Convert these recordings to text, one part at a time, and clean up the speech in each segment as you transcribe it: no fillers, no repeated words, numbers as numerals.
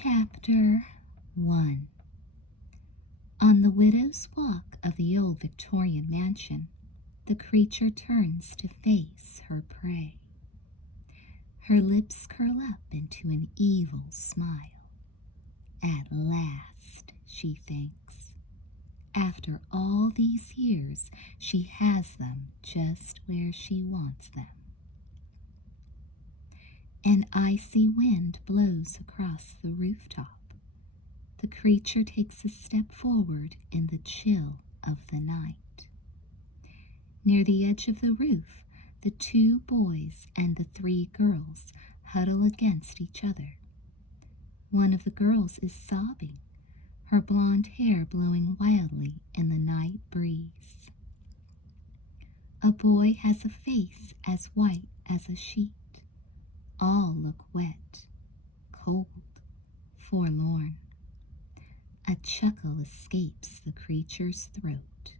Chapter 1. On the widow's walk of the old Victorian mansion, the creature turns to face her prey. Her lips curl up into an evil smile. At last, she thinks. After all these years, she has them just where she wants them. An icy wind blows across the rooftop. The creature takes a step forward in the chill of the night. Near the edge of the roof, the 2 boys and the 3 girls huddle against each other. One of the girls is sobbing, her blonde hair blowing wildly in the night breeze. A boy has a face as white as a sheet. All look wet, cold, forlorn. A chuckle escapes the creature's throat.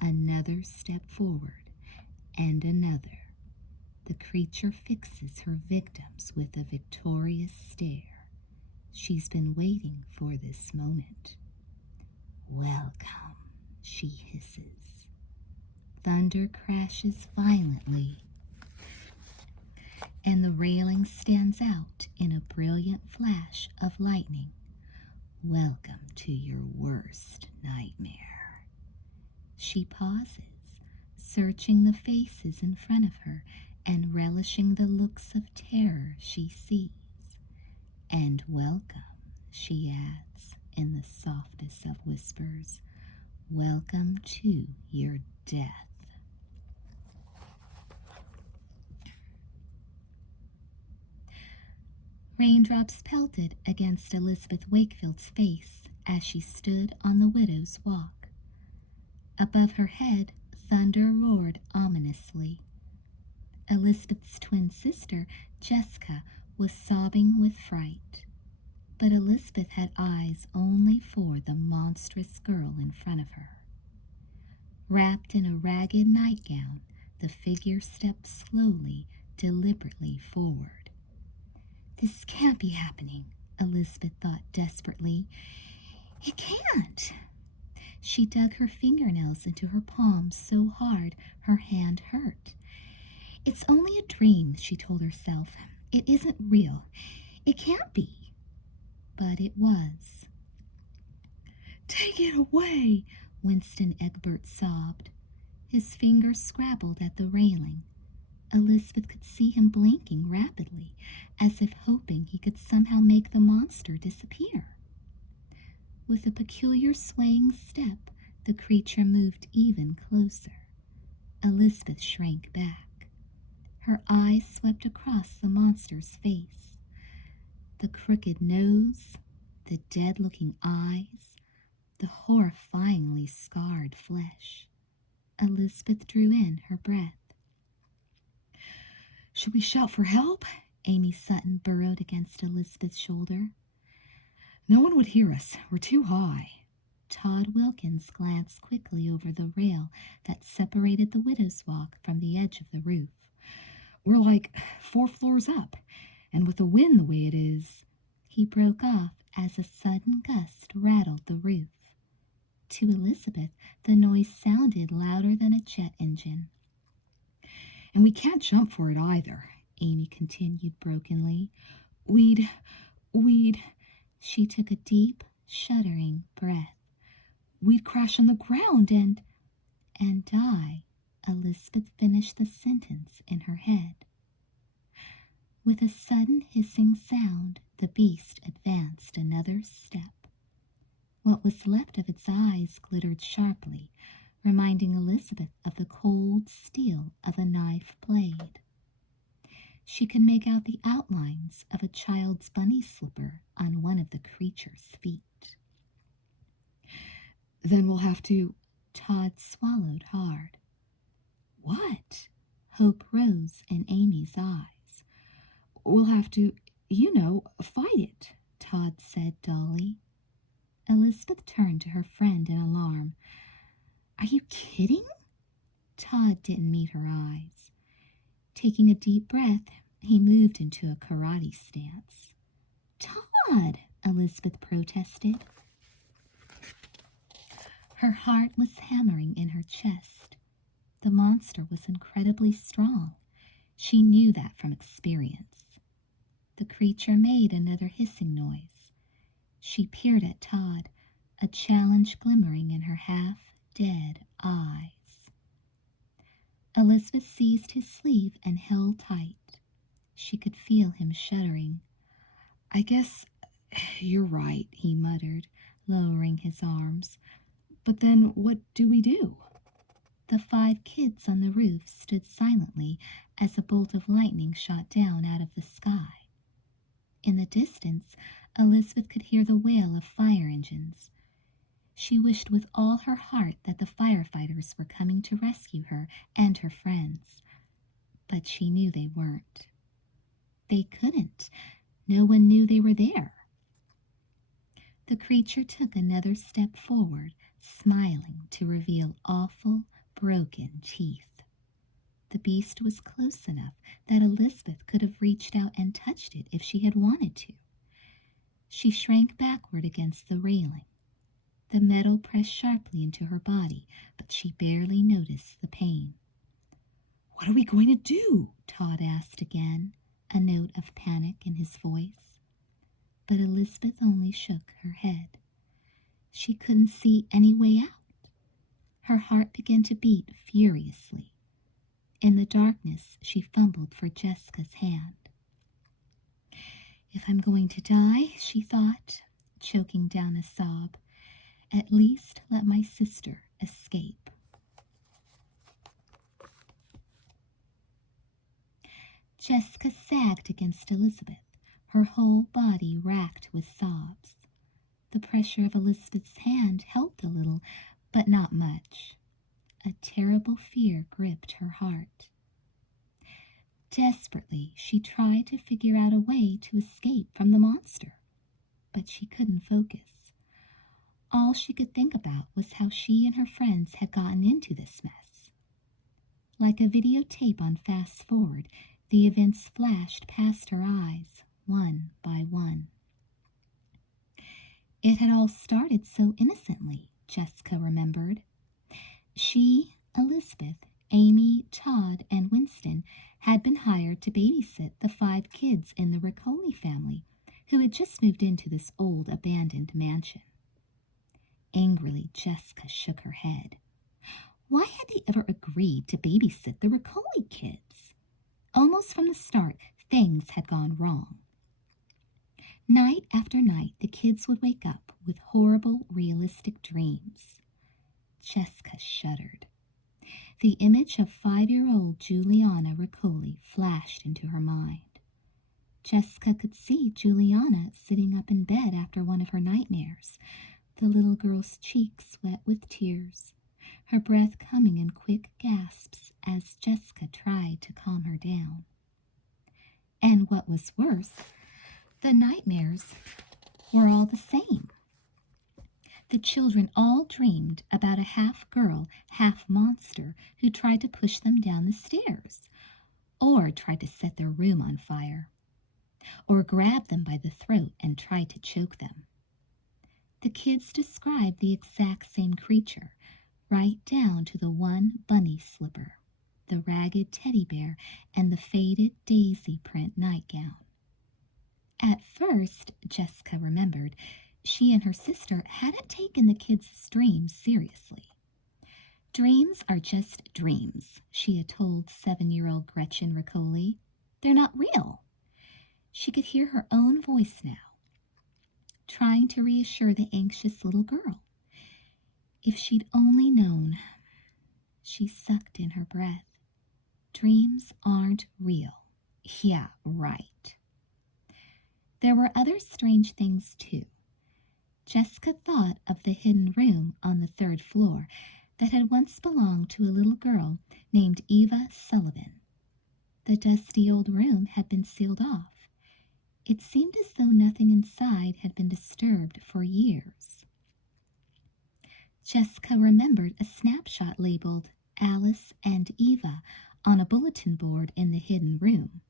Another step forward, and another. The creature fixes her victims with a victorious stare. She's been waiting for this moment. "Welcome," she hisses. Thunder crashes violently, and the railing stands out in a brilliant flash of lightning. "Welcome to your worst nightmare." She pauses, searching the faces in front of her and relishing the looks of terror she sees. "And welcome," she adds in the softest of whispers, "welcome to your death." Raindrops pelted against Elizabeth Wakefield's face as she stood on the widow's walk. Above her head, thunder roared ominously. Elizabeth's twin sister, Jessica, was sobbing with fright. But Elizabeth had eyes only for the monstrous girl in front of her. Wrapped in a ragged nightgown, the figure stepped slowly, deliberately forward. "This can't be happening," Elizabeth thought desperately. "It can't." She dug her fingernails into her palms so hard her hand hurt. "It's only a dream," she told herself. "It isn't real. It can't be." But it was. "Take it away," Winston Egbert sobbed. His fingers scrabbled at the railing. Elizabeth could see him blinking rapidly, as if hoping he could somehow make the monster disappear. With a peculiar swaying step, the creature moved even closer. Elizabeth shrank back. Her eyes swept across the monster's face. The crooked nose, the dead-looking eyes, the horrifyingly scarred flesh. Elizabeth drew in her breath. "Should we shout for help?" Amy Sutton burrowed against Elizabeth's shoulder. "No one would hear us. We're too high." Todd Wilkins glanced quickly over the rail that separated the widow's walk from the edge of the roof. "We're like 4 floors up, and with the wind the way it is—" He broke off as a sudden gust rattled the roof. To Elizabeth, the noise sounded louder than a jet engine. "And we can't jump for it either," Amy continued brokenly. We'd... She took a deep, shuddering breath. "We'd crash on the ground and die." Elizabeth finished the sentence in her head. With a sudden hissing sound, the beast advanced another step. What was left of its eyes glittered sharply, reminding Elizabeth of the cold steel of a knife blade. She could make out the outlines of a child's bunny slipper on one of the creature's feet. "Then we'll have to—" Todd swallowed hard. "What?" Hope rose in Amy's eyes. "We'll have to, fight it," Todd said dully. Elizabeth turned to her friend in alarm. "Are you kidding?" Todd didn't meet her eyes. Taking a deep breath, he moved into a karate stance. "Todd!" Elizabeth protested. Her heart was hammering in her chest. The monster was incredibly strong. She knew that from experience. The creature made another hissing noise. She peered at Todd, a challenge glimmering in her half-dead eyes. Elizabeth seized his sleeve and held tight. She could feel him shuddering. "I guess you're right," he muttered, lowering his arms. "But then what do we do?" The 5 kids on the roof stood silently as a bolt of lightning shot down out of the sky. In the distance, Elizabeth could hear the wail of fire engines. She wished with all her heart that the firefighters were coming to rescue her and her friends, but she knew they weren't. They couldn't. No one knew they were there. The creature took another step forward, smiling to reveal awful, broken teeth. The beast was close enough that Elizabeth could have reached out and touched it if she had wanted to. She shrank backward against the railing. The metal pressed sharply into her body, but she barely noticed the pain. "What are we going to do?" Todd asked again, a note of panic in his voice. But Elizabeth only shook her head. She couldn't see any way out. Her heart began to beat furiously. In the darkness, she fumbled for Jessica's hand. "If I'm going to die," she thought, choking down a sob, "at least let my sister escape." Jessica sagged against Elizabeth, her whole body racked with sobs. The pressure of Elizabeth's hand helped a little, but not much. A terrible fear gripped her heart. Desperately, she tried to figure out a way to escape from the monster, but she couldn't focus. All she could think about was how she and her friends had gotten into this mess. Like a videotape on fast forward, the events flashed past her eyes, one by one. It had all started so innocently, Jessica remembered. She, Elizabeth, Amy, Todd, and Winston had been hired to babysit the 5 kids in the Riccoli family, who had just moved into this old abandoned mansion. Angrily, Jessica shook her head. Why had they ever agreed to babysit the Riccoli kids? Almost from the start, things had gone wrong. Night after night, the kids would wake up with horrible, realistic dreams. Jessica shuddered. The image of 5-year-old Juliana Riccoli flashed into her mind. Jessica could see Juliana sitting up in bed after one of her nightmares, the little girl's cheeks wet with tears, her breath coming in quick gasps as Jessica tried to calm her down. And what was worse, the nightmares were all the same. The children all dreamed about a half-girl, half-monster who tried to push them down the stairs, or tried to set their room on fire, or grab them by the throat and tried to choke them. The kids described the exact same creature, right down to the one bunny slipper, the ragged teddy bear, and the faded daisy print nightgown. At first, Jessica remembered, she and her sister hadn't taken the kids' dreams seriously. Dreams are just dreams, she had told 7-year-old Gretchen Riccoli. They're not real. She could hear her own voice now, trying to reassure the anxious little girl. If she'd only known. She sucked in her breath. Dreams aren't real. Yeah, right. There were other strange things, too. Jessica thought of the hidden room on the 3rd floor that had once belonged to a little girl named Eva Sullivan. The dusty old room had been sealed off. It seemed as though nothing inside had been disturbed for years. Jessica remembered a snapshot labeled Alice and Eva on a bulletin board in the hidden room.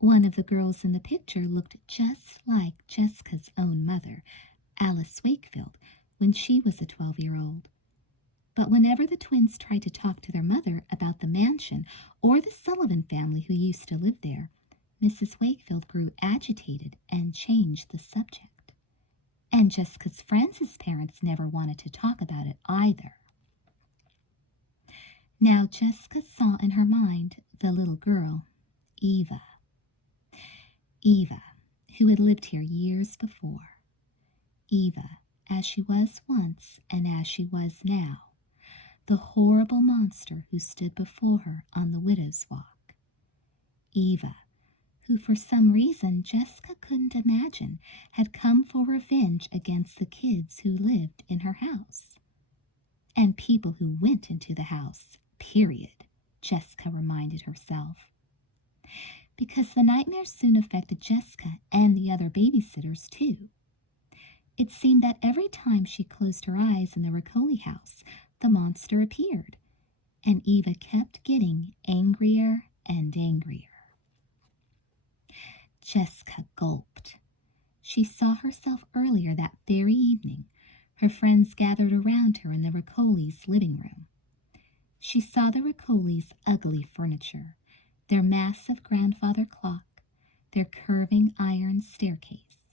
One of the girls in the picture looked just like Jessica's own mother, Alice Wakefield, when she was a 12-year-old. But whenever the twins tried to talk to their mother about the mansion or the Sullivan family who used to live there, Mrs. Wakefield grew agitated and changed the subject. And Jessica's friends' parents never wanted to talk about it either. Now Jessica saw in her mind the little girl, Eva. Eva, who had lived here years before. Eva, as she was once and as she was now. The horrible monster who stood before her on the widow's walk. Eva, who for some reason Jessica couldn't imagine had come for revenge against the kids who lived in her house. And people who went into the house, period, Jessica reminded herself. Because the nightmares soon affected Jessica and the other babysitters too. It seemed that every time she closed her eyes in the Riccoli house, the monster appeared, and Eva kept getting angrier and angrier. Jessica gulped. She saw herself earlier that very evening, her friends gathered around her in the Riccolis' living room. She saw the Riccolis' ugly furniture, their massive grandfather clock, their curving iron staircase,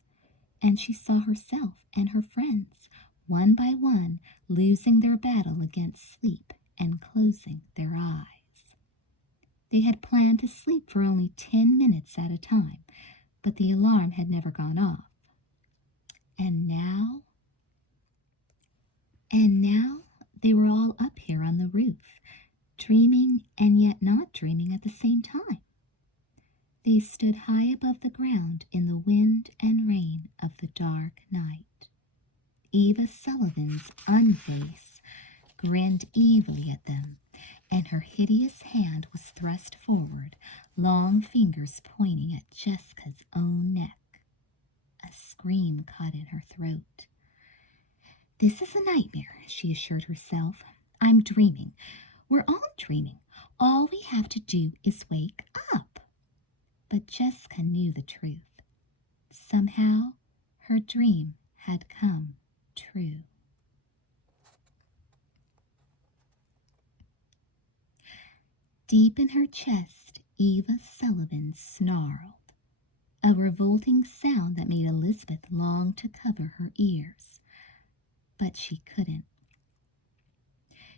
and she saw herself and her friends, one by one, losing their battle against sleep and closing their eyes. They had planned to sleep for only 10 minutes at a time, but the alarm had never gone off. And now they were all up here on the roof, dreaming and yet not dreaming at the same time. They stood high above the ground in the wind and rain of the dark night. Eva Sullivan's unface grinned evilly at them, and her hideous hand was thrust forward, long fingers pointing at Jessica's own neck. A scream caught in her throat. "This is a nightmare," she assured herself. "I'm dreaming. We're all dreaming. All we have to do is wake up." But Jessica knew the truth. Somehow, her dream had come true. Deep in her chest, Eva Sullivan snarled, a revolting sound that made Elizabeth long to cover her ears. But she couldn't.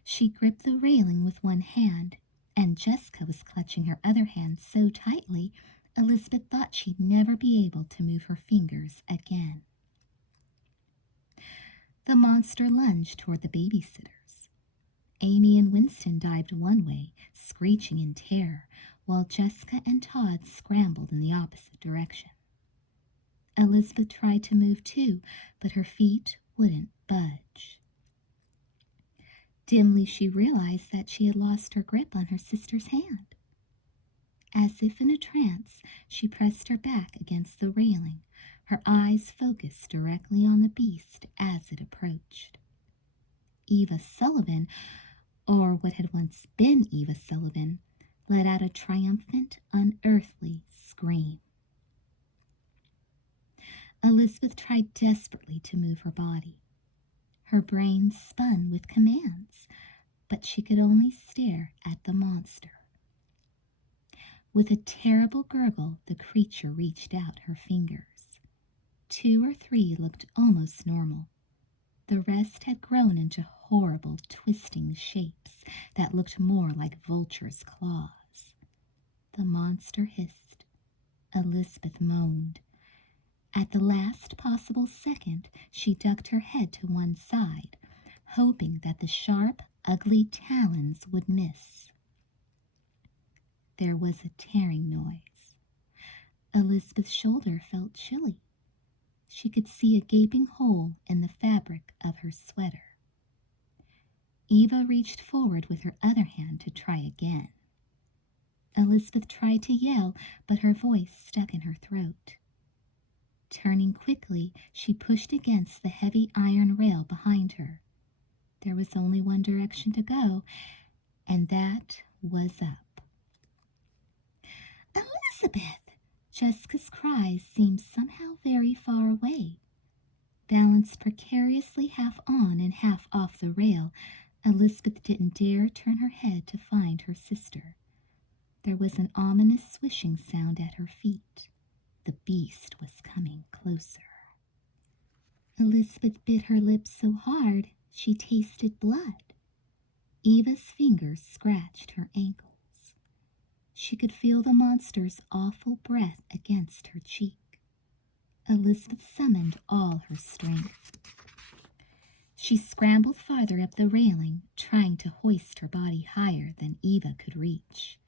She gripped the railing with one hand, and Jessica was clutching her other hand so tightly Elizabeth thought she'd never be able to move her fingers again. The monster lunged toward the babysitters. Amy and Winston dived one way, screeching in terror, while Jessica and Todd scrambled in the opposite direction. Elizabeth tried to move too, but her feet wouldn't budge. Dimly she realized that she had lost her grip on her sister's hand. As if in a trance, she pressed her back against the railing, her eyes focused directly on the beast as it approached. Eva Sullivan, or what had once been Eva Sullivan, let out a triumphant, unearthly scream. Elizabeth tried desperately to move her body. Her brain spun with commands, but she could only stare at the monster. With a terrible gurgle, the creature reached out her fingers. 2 or 3 looked almost normal. The rest had grown into horrible, twisting shapes that looked more like vultures' claws. The monster hissed. Elizabeth moaned. At the last possible second, she ducked her head to one side, hoping that the sharp, ugly talons would miss. There was a tearing noise. Elizabeth's shoulder felt chilly. She could see a gaping hole in the fabric of her sweater. Eva reached forward with her other hand to try again. Elizabeth tried to yell, but her voice stuck in her throat. Turning quickly, she pushed against the heavy iron rail behind her. There was only one direction to go, and that was up. "Elizabeth!" Jessica's cries seemed somehow very far away. Balanced precariously half on and half off the rail, Elizabeth didn't dare turn her head to find her sister. There was an ominous swishing sound at her feet. The beast was coming closer. Elizabeth bit her lips so hard she tasted blood. Eva's fingers scratched her ankles. She could feel the monster's awful breath against her cheek. Elizabeth summoned all her strength. She scrambled farther up the railing, trying to hoist her body higher than Eva could reach.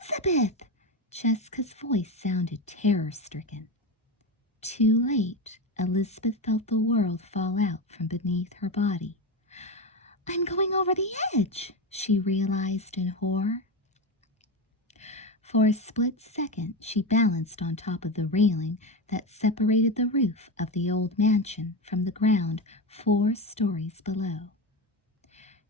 "Elizabeth!" Jessica's voice sounded terror-stricken. Too late, Elizabeth felt the world fall out from beneath her body. "I'm going over the edge," she realized in horror. For a split second, she balanced on top of the railing that separated the roof of the old mansion from the ground 4 stories below.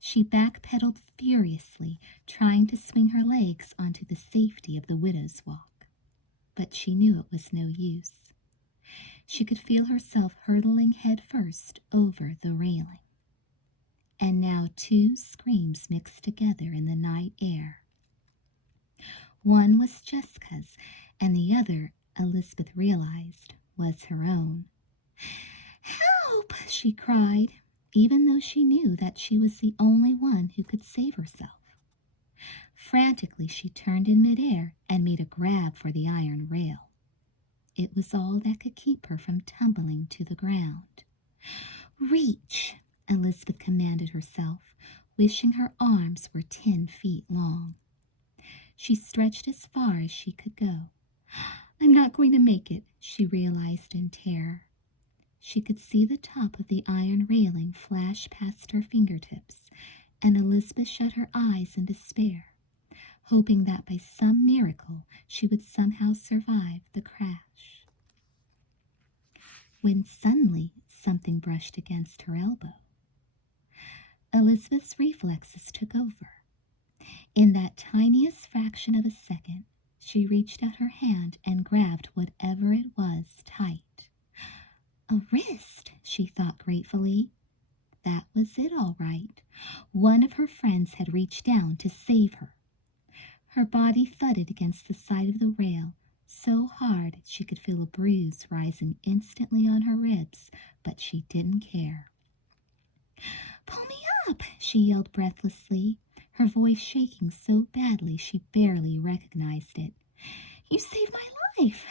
She backpedaled furiously, trying to swing her legs onto the safety of the widow's walk. But she knew it was no use. She could feel herself hurtling headfirst over the railing. And now 2 screams mixed together in the night air. One was Jessica's, and the other, Elizabeth realized, was her own. "Help!" she cried, even though she knew that she was the only one who could save herself. Frantically, she turned in midair and made a grab for the iron rail. It was all that could keep her from tumbling to the ground. "Reach!" Elizabeth commanded herself, wishing her arms were 10 feet long. She stretched as far as she could go. "I'm not going to make it," she realized in terror. She could see the top of the iron railing flash past her fingertips, and Elizabeth shut her eyes in despair, hoping that by some miracle she would somehow survive the crash. When suddenly something brushed against her elbow. Elizabeth's reflexes took over. In that tiniest fraction of a second, she reached out her hand and grabbed whatever it was tight. A wrist, she thought gratefully. That was it, all right. One of her friends had reached down to save her. Her body thudded against the side of the rail so hard she could feel a bruise rising instantly on her ribs, but she didn't care. "Pull me up!" she yelled breathlessly, her voice shaking so badly she barely recognized it. "You saved my life!"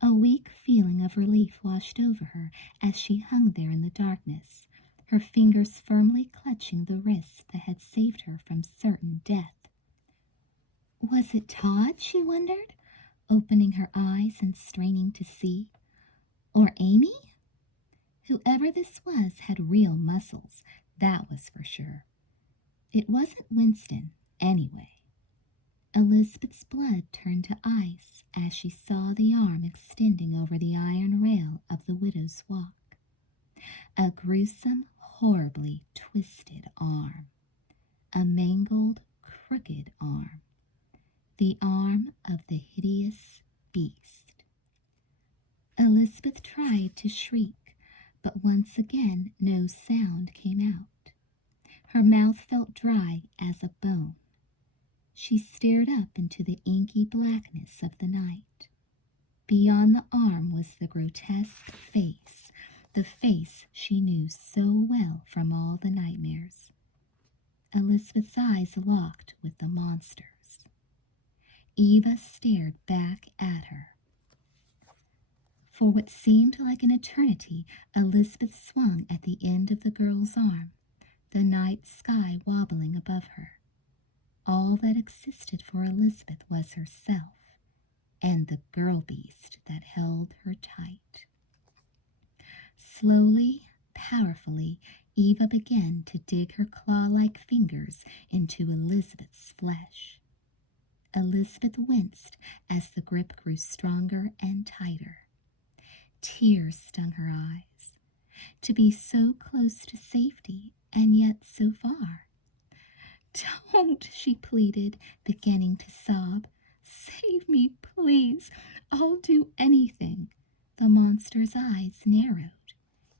A weak feeling of relief washed over her as she hung there in the darkness, her fingers firmly clutching the wrist that had saved her from certain death. Was it Todd, she wondered, opening her eyes and straining to see? Or Amy? Whoever this was had real muscles, that was for sure. It wasn't Winston, anyway. Elizabeth's blood turned to ice as she saw the arm extending over the iron rail of the widow's walk. A gruesome, horribly twisted arm. A mangled, crooked arm. The arm of the hideous beast. Elizabeth tried to shriek, but once again no sound came out. Her mouth felt dry as a bone. She stared up into the inky blackness of the night. Beyond the arm was the grotesque face, the face she knew so well from all the nightmares. Elizabeth's eyes locked with the monster's. Eva stared back at her. For what seemed like an eternity, Elizabeth swung at the end of the girl's arm, the night sky wobbling above her. All that existed for Elizabeth was herself and the girl beast that held her tight. Slowly, powerfully, Eva began to dig her claw-like fingers into Elizabeth's flesh. Elizabeth winced as the grip grew stronger and tighter. Tears stung her eyes. To be so close to safety and yet so far. "Don't," she pleaded, beginning to sob. "Save me, please. I'll do anything." The monster's eyes narrowed.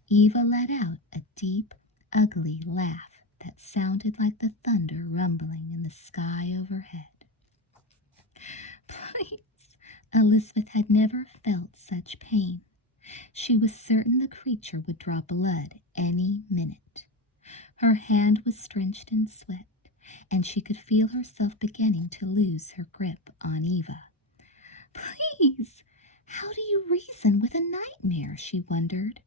Eva let out a deep, ugly laugh that sounded like the thunder rumbling in the sky overhead. Please, Elizabeth had never felt such pain. She was certain the creature would draw blood any minute. Her hand was drenched in sweat, and she could feel herself beginning to lose her grip on Eva. Please, how do you reason with a nightmare? She wondered.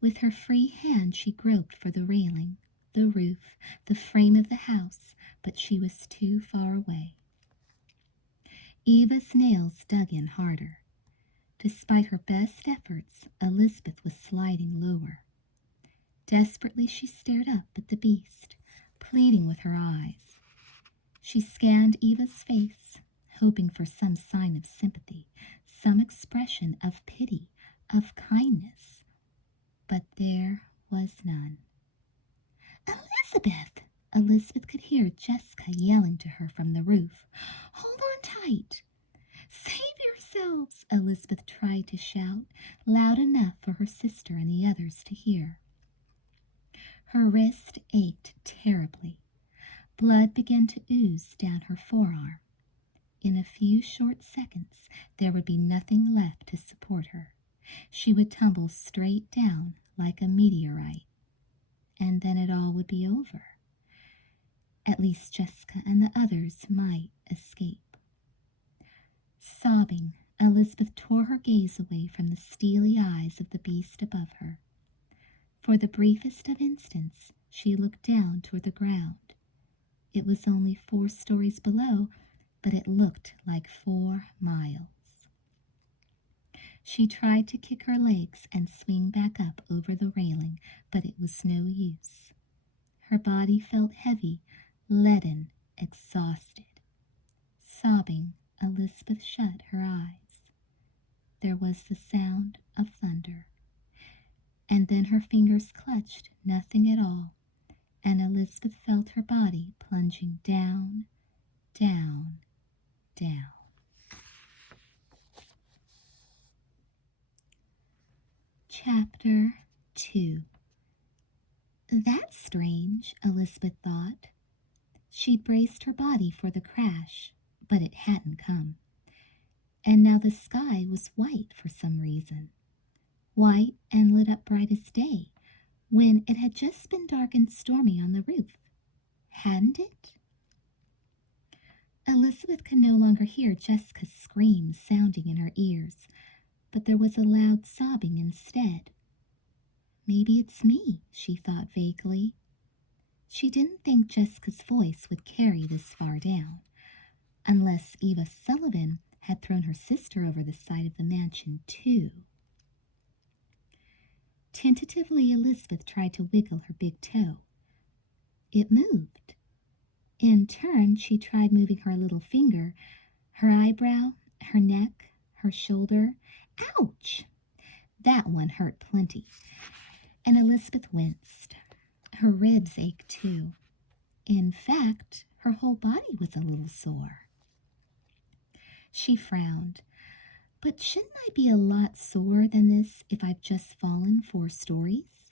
With her free hand she groped for the railing, the roof, the frame of the house, but she was too far away. Eva's nails dug in harder. Despite her best efforts, Elizabeth was sliding lower. Desperately she stared up at the beast, pleading with her eyes. She scanned Eva's face, hoping for some sign of sympathy, some expression of pity, of kindness. But there was none. Elizabeth! Elizabeth could hear Jessica yelling to her from the roof. Hold on tight! Save yourselves! Elizabeth tried to shout, loud enough for her sister and the others to hear. Her wrist ached terribly. Blood began to ooze down her forearm. In a few short seconds, there would be nothing left to support her. She would tumble straight down like a meteorite. And then it all would be over. At least Jessica and the others might escape. Sobbing, Elizabeth tore her gaze away from the steely eyes of the beast above her. For the briefest of instants, she looked down toward the ground. It was only 4 stories below, but it looked like 4 miles. She tried to kick her legs and swing back up over the railing, but it was no use. Her body felt heavy, leaden, exhausted. Sobbing, Elizabeth shut her eyes. There was the sound of thunder. And then her fingers clutched nothing at all, and Elizabeth felt her body plunging down, down, down. Chapter 2. That's strange, Elizabeth thought. She'd braced her body for the crash, but it hadn't come. And now the sky was white for some reason. White and lit up bright as day, when it had just been dark and stormy on the roof. Hadn't it? Elizabeth could no longer hear Jessica's screams sounding in her ears, but there was a loud sobbing instead. Maybe it's me, she thought vaguely. She didn't think Jessica's voice would carry this far down, unless Eva Sullivan had thrown her sister over the side of the mansion too. Tentatively, Elizabeth tried to wiggle her big toe. It moved. In turn, she tried moving her little finger, her eyebrow, her neck, her shoulder. Ouch! That one hurt plenty, and Elizabeth winced. Her ribs ached too. In fact, her whole body was a little sore. She frowned. But shouldn't I be a lot sorer than this if I've just fallen 4 stories?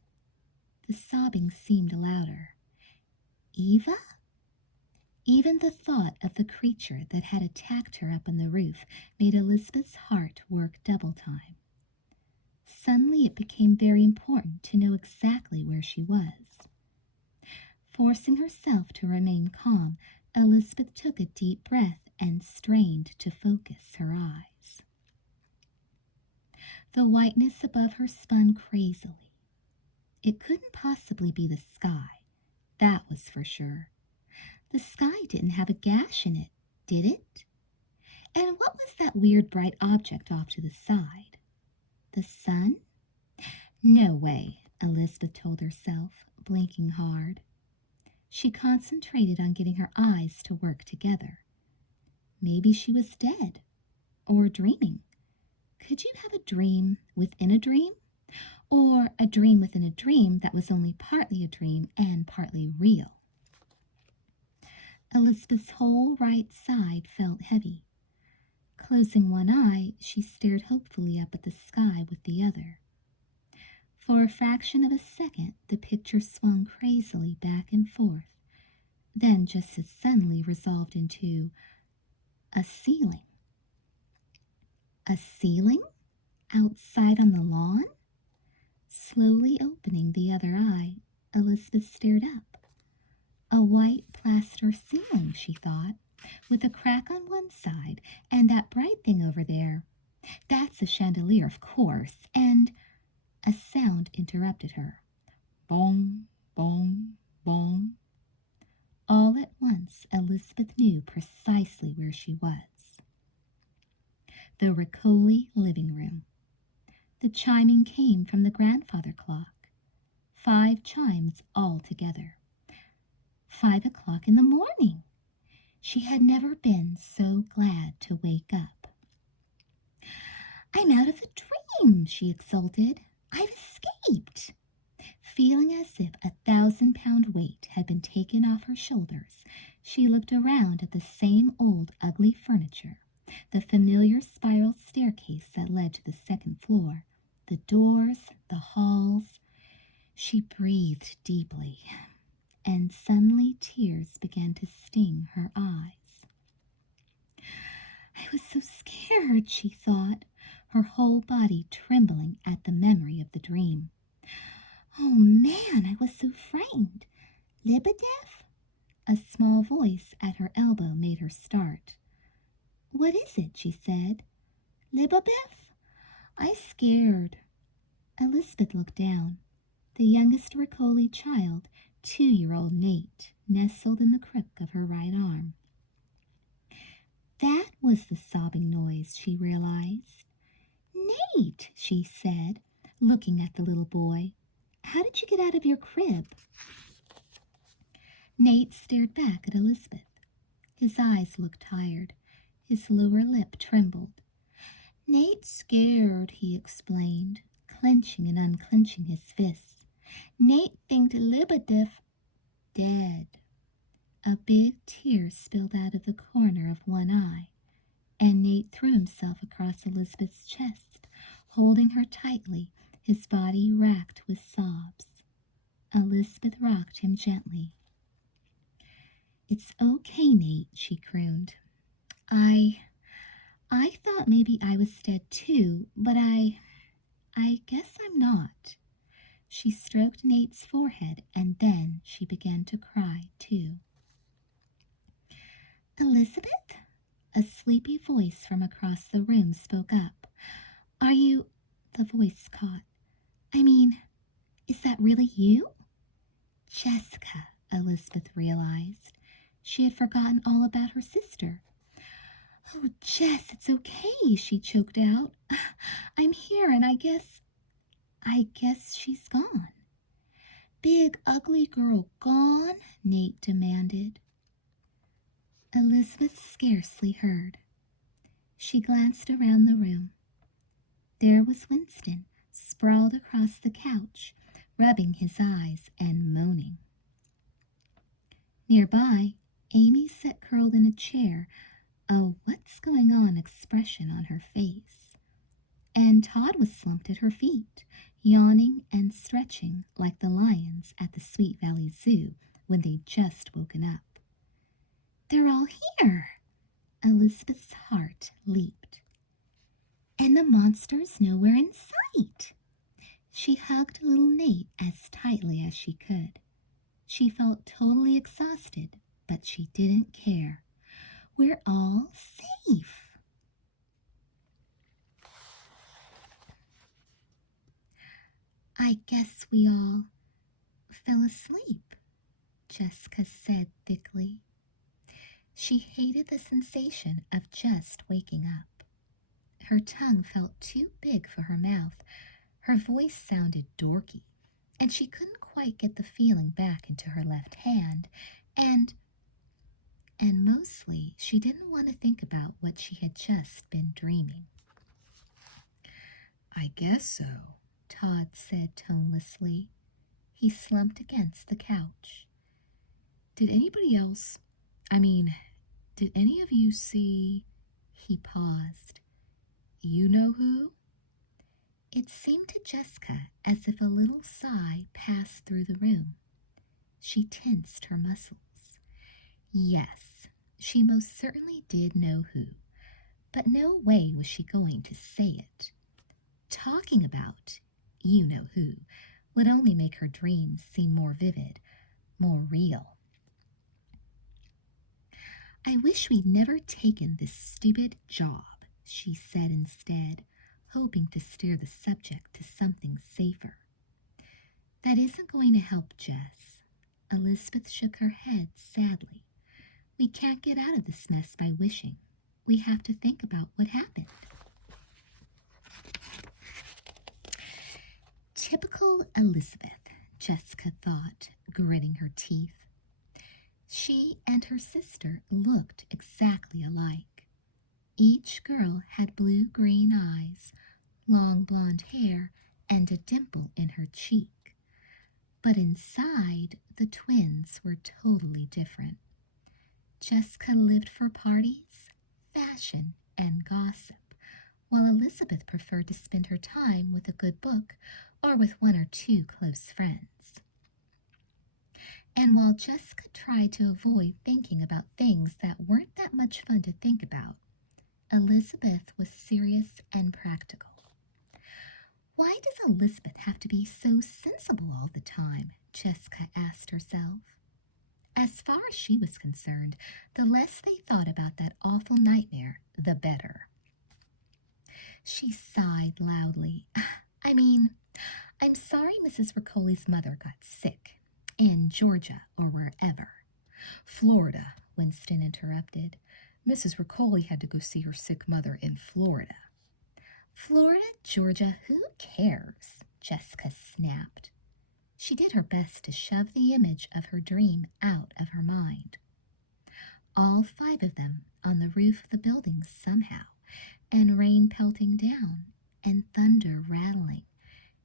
The sobbing seemed louder. Eva? Even the thought of the creature that had attacked her up on the roof made Elizabeth's heart work double time. Suddenly it became very important to know exactly where she was. Forcing herself to remain calm, Elizabeth took a deep breath and strained to focus her eyes. The whiteness above her spun crazily. It couldn't possibly be the sky, that was for sure. The sky didn't have a gash in it, did it? And what was that weird bright object off to the side? The sun? No way, Elizabeth told herself, blinking hard. She concentrated on getting her eyes to work together. Maybe she was dead, or dreaming. Could you have a dream within a dream? Or a dream within a dream that was only partly a dream and partly real? Elizabeth's whole right side felt heavy. Closing one eye, she stared hopefully up at the sky with the other. For a fraction of a second, the picture swung crazily back and forth, then just as suddenly resolved into a ceiling. A ceiling? Outside on the lawn? Slowly opening the other eye, Elizabeth stared up. A white plaster ceiling, she thought, with a crack on one side, and that bright thing over there. That's a chandelier, of course, and a sound interrupted her. Bong, bong, bong. All at once, Elizabeth knew precisely where she was. The Riccoli living room. The chiming came from the grandfather clock. 5 chimes all together. 5 o'clock in the morning. She had never been so glad to wake up. I'm out of a dream, she exulted. I've escaped. Feeling as if a 1,000-pound weight had been taken off her shoulders, she looked around at the same old ugly furniture, the familiar spiral staircase that led to the second floor, the doors, the halls. She breathed deeply, and suddenly tears began to sting her eyes. I was so scared, she thought, her whole body trembling at the memory of the dream. Oh man, I was so frightened. Lebedev? A small voice at her elbow made her start. What is it? She said. Lebedev? I scared. Elizabeth looked down. The youngest Riccoli child, 2-year-old Nate, nestled in the crook of her right arm. That was the sobbing noise, she realized. Nate, she said, looking at the little boy. How did you get out of your crib? Nate stared back at Elizabeth. His eyes looked tired. His lower lip trembled. Nate's scared, he explained, clenching and unclenching his fists. Nate think Lebedev dead. A big tear spilled out of the corner of one eye, and Nate threw himself across Elizabeth's chest, holding her tightly, his body racked with sobs. Elizabeth rocked him gently. It's okay, Nate, she crooned. I thought maybe I was dead too, but I guess I'm not. She stroked Nate's forehead, and then she began to cry too. Elizabeth? A sleepy voice from across the room spoke up. Are you... The voice caught. I mean, is that really you? Jessica, Elizabeth realized. She had forgotten all about her sister. Oh, Jess, it's okay, she choked out. I'm here, and I guess she's gone. Big, ugly girl gone? Nate demanded. Elizabeth scarcely heard. She glanced around the room. There was Winston, sprawled across the couch, rubbing his eyes and moaning. Nearby, Amy sat curled in a chair, a what's-going-on expression on her face. And Todd was slumped at her feet, yawning and stretching like the lions at the Sweet Valley Zoo when they'd just woken up. They're all here! Elizabeth's heart leaped. And the monster's nowhere in sight! She hugged little Nate as tightly as she could. She felt totally exhausted, but she didn't care. We're all safe. I guess we all fell asleep, Jessica said thickly. She hated the sensation of just waking up. Her tongue felt too big for her mouth. Her voice sounded dorky, and she couldn't quite get the feeling back into her left hand, and mostly she didn't want to think about what she had just been dreaming. I guess so, Todd said tonelessly. He slumped against the couch. Did any of you see... He paused. You know who? It seemed to Jessica as if a little sigh passed through the room. She tensed her muscles. Yes, she most certainly did know who, but no way was she going to say it. Talking about you know who would only make her dreams seem more vivid, more real. I wish we'd never taken this stupid job, she said instead, hoping to steer the subject to something safer. That isn't going to help, Jess. Elizabeth shook her head sadly. We can't get out of this mess by wishing. We have to think about what happened. Typical Elizabeth, Jessica thought, gritting her teeth. She and her sister looked exactly alike. Each girl had blue-green eyes, long blonde hair, and a dimple in her cheek. But inside, the twins were totally different. Jessica lived for parties, fashion, and gossip, while Elizabeth preferred to spend her time with a good book or with one or two close friends. And while Jessica tried to avoid thinking about things that weren't that much fun to think about, Elizabeth was serious and practical. Why does Elizabeth have to be so sensible all the time? Jessica asked herself. As far as she was concerned, the less they thought about that awful nightmare, the better. She sighed loudly. I'm sorry Mrs. Ricoli's mother got sick. In Georgia or wherever. Florida, Winston interrupted. Mrs. Ricoli had to go see her sick mother in Florida. Florida, Georgia, who cares? Jessica snapped. She did her best to shove the image of her dream out of her mind. All 5 of them on the roof of the building somehow, and rain pelting down, and thunder rattling,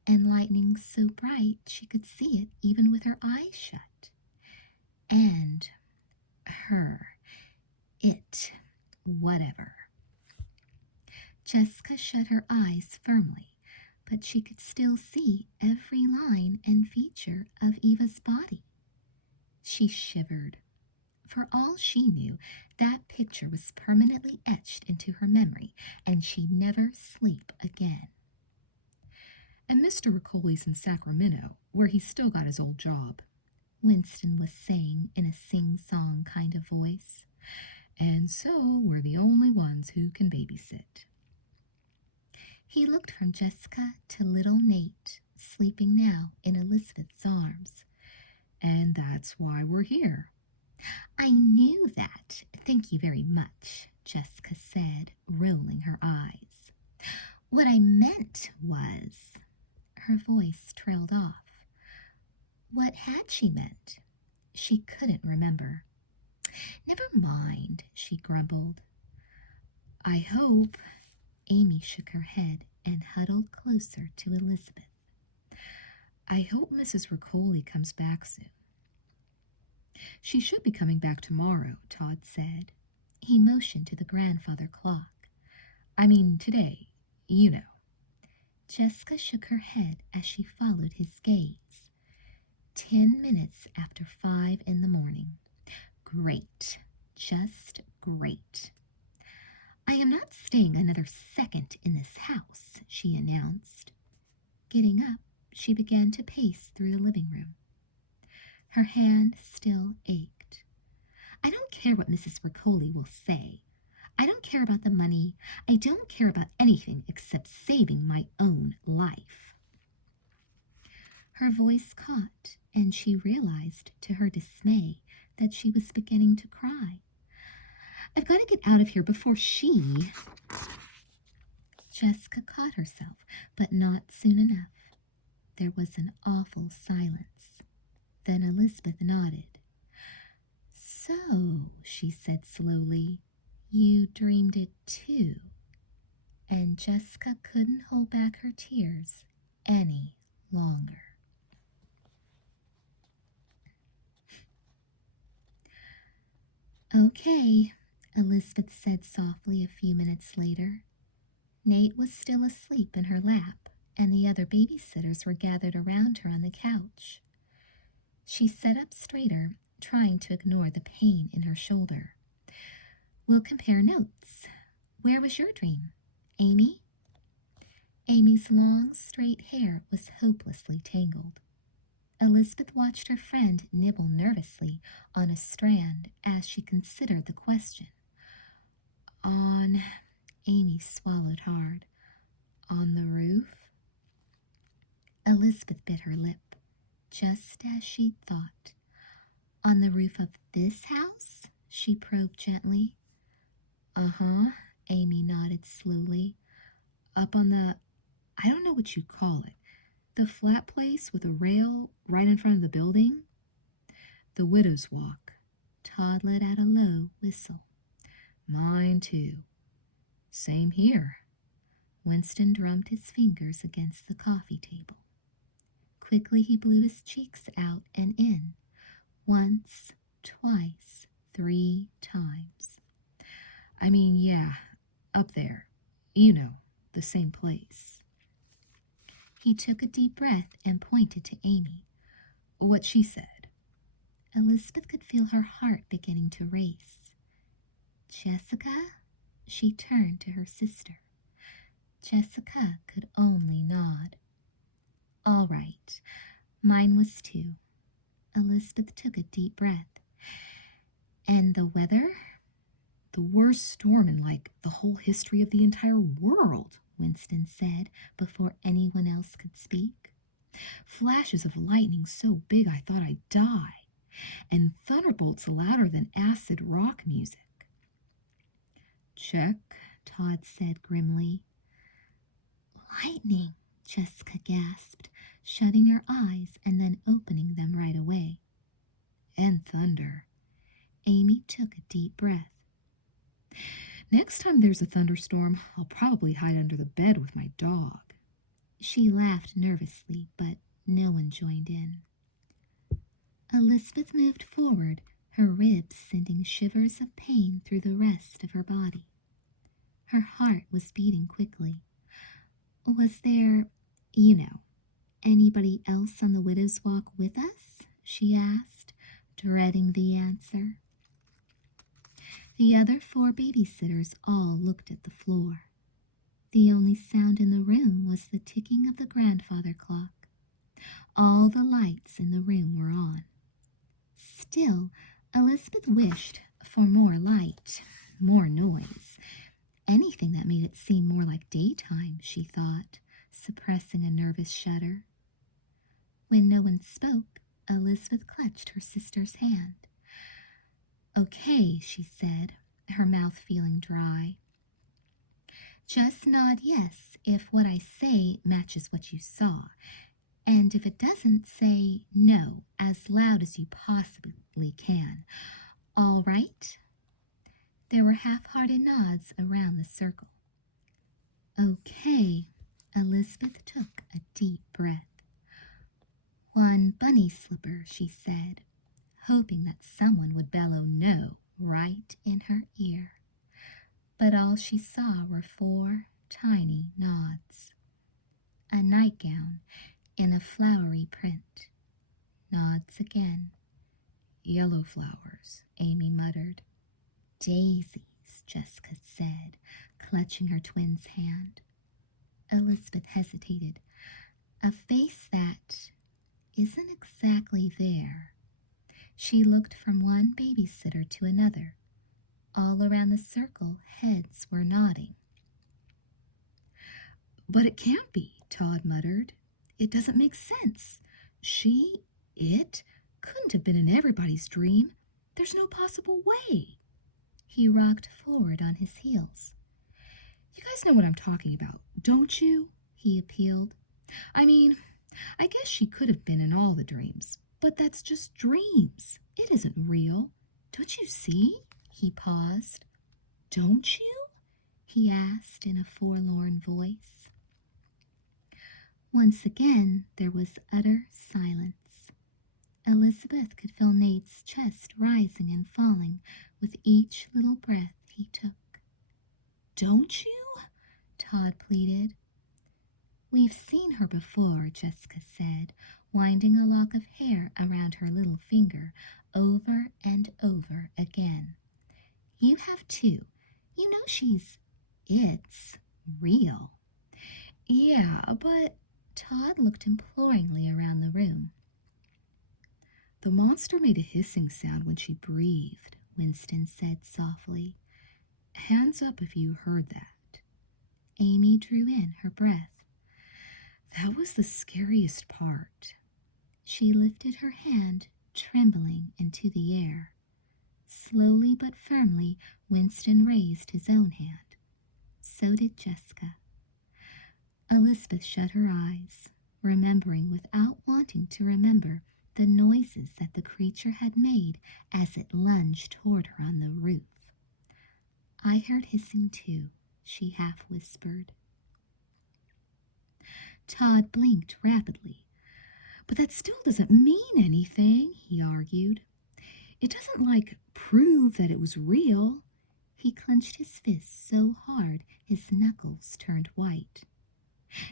and lightning so bright she could see it even with her eyes shut. And her, it, whatever. Jessica shut her eyes firmly, but she could still see every line and feature of Eva's body. She shivered. For all she knew, that picture was permanently etched into her memory, and she'd never sleep again. And Mr. Ricoli's in Sacramento, where he's still got his old job, Winston was saying in a sing-song kind of voice. And so we're the only ones who can babysit. He looked from Jessica to little Nate, sleeping now in Elizabeth's arms. And that's why we're here. I knew that. Thank you very much, Jessica said, rolling her eyes. What I meant was... Her voice trailed off. What had she meant? She couldn't remember. Never mind, she grumbled. I hope... Amy shook her head and huddled closer to Elizabeth. I hope Mrs. Ricoli comes back soon. She should be coming back tomorrow, Todd said. He motioned to the grandfather clock. Today, you know. Jessica shook her head as she followed his gaze. 10 minutes after 5 in the morning. Great. Just great. I am not staying another second in this house, she announced. Getting up, she began to pace through the living room. Her hand still ached. I don't care what Mrs. Ricoli will say. I don't care about the money. I don't care about anything except saving my own life. Her voice caught, and she realized to her dismay that she was beginning to cry. I've got to get out of here before she... Jessica caught herself, but not soon enough. There was an awful silence. Then Elizabeth nodded. So, she said slowly, you dreamed it too. And Jessica couldn't hold back her tears any longer. Okay, Elizabeth said softly a few minutes later. Nate was still asleep in her lap, and the other babysitters were gathered around her on the couch. She sat up straighter, trying to ignore the pain in her shoulder. We'll compare notes. Where was your dream, Amy? Amy's long, straight hair was hopelessly tangled. Elizabeth watched her friend nibble nervously on a strand as she considered the question. On, Amy swallowed hard. On the roof? Elizabeth bit her lip, just as she'd thought. On the roof of this house? She probed gently. Uh-huh, Amy nodded slowly. Up on I don't know what you call it, the flat place with a rail right in front of the building? The Widow's Walk. Todd let out a low whistle. Mine too. Same here. Winston drummed his fingers against the coffee table. Quickly he blew his cheeks out and in. Once, twice, 3 times. I mean, yeah, up there. You know, the same place. He took a deep breath and pointed to Amy. What she said. Elizabeth could feel her heart beginning to race. Jessica? She turned to her sister. Jessica could only nod. All right, mine was 2. Elizabeth took a deep breath. And the weather? The worst storm in, the whole history of the entire world, Winston said before anyone else could speak. Flashes of lightning so big I thought I'd die, and thunderbolts louder than acid rock music. Check, Todd said grimly. Lightning, Jessica gasped, shutting her eyes and then opening them right away. And thunder. Amy took a deep breath. Next time there's a thunderstorm, I'll probably hide under the bed with my dog. She laughed nervously, but no one joined in. Elizabeth moved forward, her ribs sending shivers of pain through the rest of her body. Her heart was beating quickly. Was there, anybody else on the Widow's Walk with us? She asked, dreading the answer. The other 4 babysitters all looked at the floor. The only sound in the room was the ticking of the grandfather clock. All the lights in the room were on. Still, Elizabeth wished for more light, more noise, anything that made it seem more like daytime, she thought, suppressing a nervous shudder. When no one spoke, Elizabeth clutched her sister's hand. Okay, she said, her mouth feeling dry. Just nod yes if what I say matches what you saw, and if it doesn't, say no as loud as you possibly can. All right? There were half-hearted nods around the circle. Okay, Elizabeth took a deep breath. One bunny slipper, she said, hoping that someone would bellow no right in her ear. But all she saw were 4 tiny nods. A nightgown in a flowery print. Nods again. Yellow flowers, Amy muttered. Daisies, Jessica said, clutching her twin's hand. Elizabeth hesitated. A face that isn't exactly there. She looked from one babysitter to another. All around the circle, heads were nodding. But it can't be, Todd muttered. It doesn't make sense. It couldn't have been in everybody's dream. There's no possible way. He rocked forward on his heels. You guys know what I'm talking about, don't you? He appealed. I mean, I guess she could have been in all the dreams, but that's just dreams. It isn't real. Don't you see? He paused. Don't you? He asked in a forlorn voice. Once again, there was utter silence. Elizabeth could feel Nate's chest rising and falling with each little breath he took. "Don't you?" Todd pleaded. "We've seen her before," Jessica said, winding a lock of hair around her little finger over and over again. "You have too. You know it's real." "Yeah, but—" Todd looked imploringly around the room. "The monster made a hissing sound when she breathed," Winston said softly. "Hands up if you heard that." Amy drew in her breath. "That was the scariest part." She lifted her hand, trembling, into the air. Slowly but firmly, Winston raised his own hand. So did Jessica. Elizabeth shut her eyes, remembering without wanting to remember the noises that the creature had made as it lunged toward her on the roof. "I heard hissing too," she half whispered. Todd blinked rapidly. "But that still doesn't mean anything," he argued. "It doesn't, prove that it was real." He clenched his fists so hard his knuckles turned white.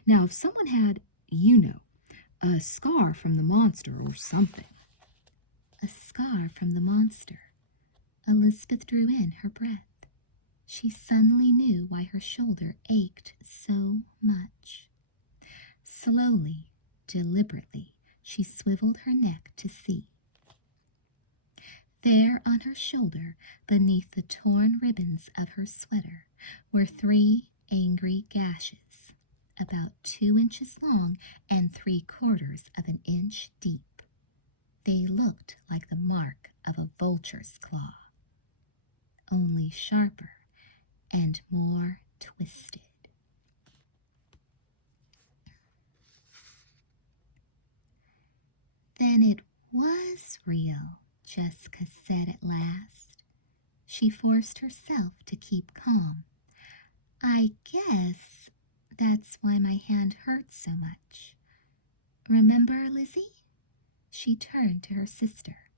"Now, if someone had, a scar from the monster or something." A scar from the monster. Elizabeth drew in her breath. She suddenly knew why her shoulder ached so much. Slowly, deliberately, she swiveled her neck to see. There on her shoulder, beneath the torn ribbons of her sweater, were 3 angry gashes, about 2 inches long and 3/4 of an inch deep. They looked like the mark of a vulture's claw, only sharper and more twisted. "Then it was real," Jessica said at last. She forced herself to keep calm. "I guess that's why my hand hurts so much. Remember, Lizzie?" She turned to her sister.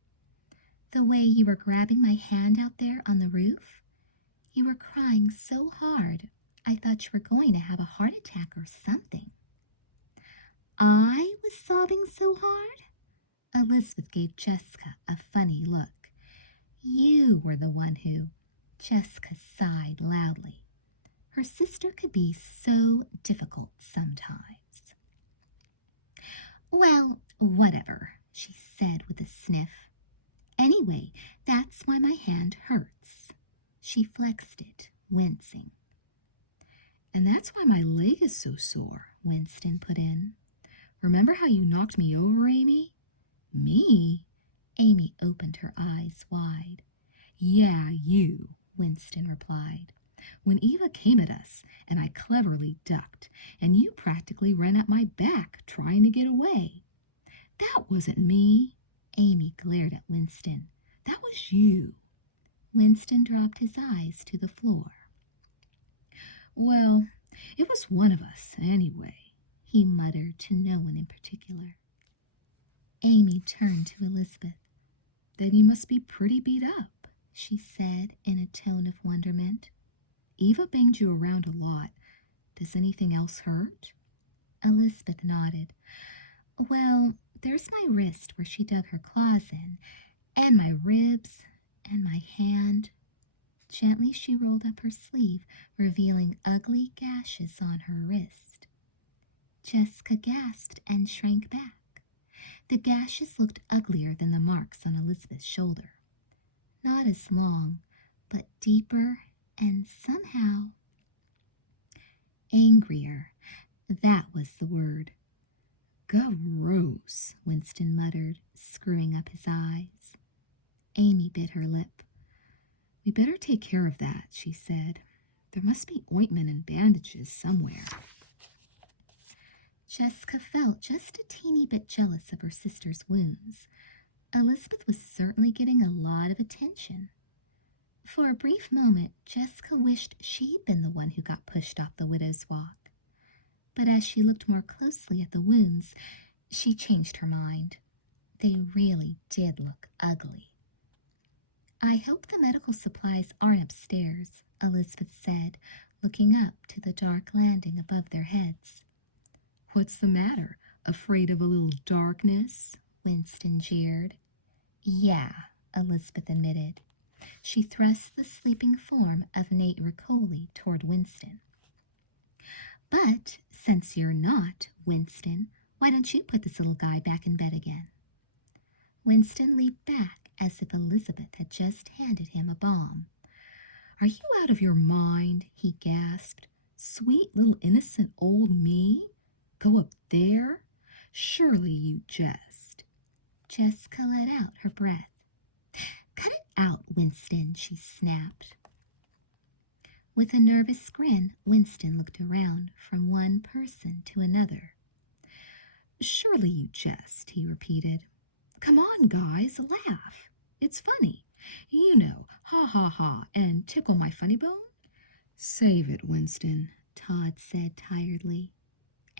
"The way you were grabbing my hand out there on the roof? You were crying so hard, I thought you were going to have a heart attack or something." "I was sobbing so hard?" Elizabeth gave Jessica a funny look. "You were the one who—" Jessica sighed loudly. Her sister could be so difficult sometimes. "Well, whatever," she said with a sniff. "Anyway, that's why my hand hurts." She flexed it, wincing. "And that's why my leg is so sore," Winston put in. "Remember how you knocked me over, Amy?" "Me?" Amy opened her eyes wide. "Yeah, you," Winston replied. "When Eva came at us, and I cleverly ducked, and you practically ran at my back trying to get away." "That wasn't me." Amy glared at Winston. "That was you." Winston dropped his eyes to the floor. "Well, it was one of us, anyway," he muttered to no one in particular. Amy turned to Elizabeth. "Then you must be pretty beat up," she said in a tone of wonderment. "Eva banged you around a lot. Does anything else hurt?" Elizabeth nodded. "Well, there's my wrist where she dug her claws in, and my ribs, and my hand." Gently she rolled up her sleeve, revealing ugly gashes on her wrist. Jessica gasped and shrank back. The gashes looked uglier than the marks on Elizabeth's shoulder. Not as long, but deeper and somehow angrier. That was the word. "Gross," Winston muttered, screwing up his eyes. Amy bit her lip. "We better take care of that," she said. "There must be ointment and bandages somewhere." Jessica felt just a teeny bit jealous of her sister's wounds. Elizabeth was certainly getting a lot of attention. For a brief moment, Jessica wished she'd been the one who got pushed off the widow's walk. But as she looked more closely at the wounds, she changed her mind. They really did look ugly. I hope the medical supplies aren't upstairs, Elizabeth said, looking up to the dark landing above their heads. What's the matter? Afraid of a little darkness? Winston jeered. Yeah, Elizabeth admitted. She thrust the sleeping form of Nate Riccoli toward Winston. But since you're not Winston, why don't you put this little guy back in bed again? Winston leaped back as if Elizabeth had just handed him a bomb. Are you out of your mind? He gasped. Sweet little innocent old me? Go up there? Surely you jest. Jessica let out her breath. Cut it out, Winston, she snapped. With a nervous grin, Winston looked around from one person to another. Surely you jest, he repeated. Come on, guys, laugh. It's funny. You know, ha ha ha, and tickle my funny bone? Save it, Winston, Todd said tiredly,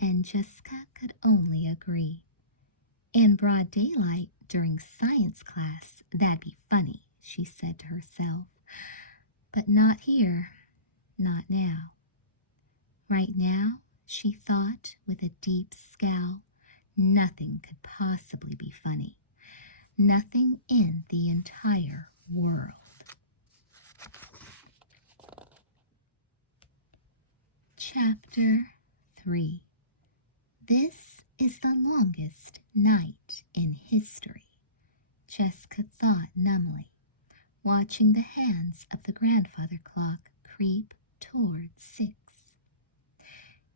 and Jessica could only agree. In broad daylight, during science class, that'd be funny, she said to herself. But not here, not now. Right now, she thought with a deep scowl, nothing could possibly be funny. Nothing in the entire world. Chapter 3. This is the longest night in history, Jessica thought numbly, watching the hands of the grandfather clock creep toward 6.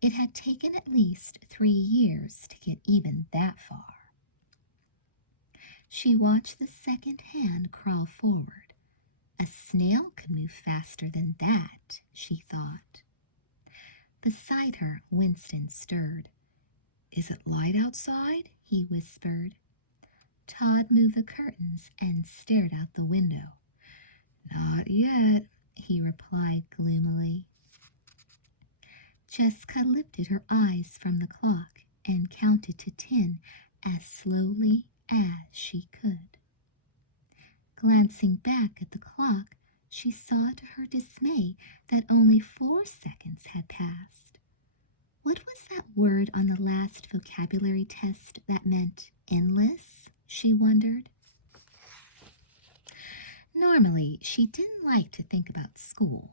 It had taken at least 3 years to get even that far. She watched the second hand crawl forward. A snail could move faster than that, she thought. Beside her, Winston stirred. Is it light outside? He whispered. Todd moved the curtains and stared out the window. Not yet, he replied gloomily. Jessica lifted her eyes from the clock and counted to 10 as slowly as she could. Glancing back at the clock, she saw to her dismay that only 4 seconds had passed. What was that word on the last vocabulary test that meant endless? She wondered. Normally, she didn't like to think about school,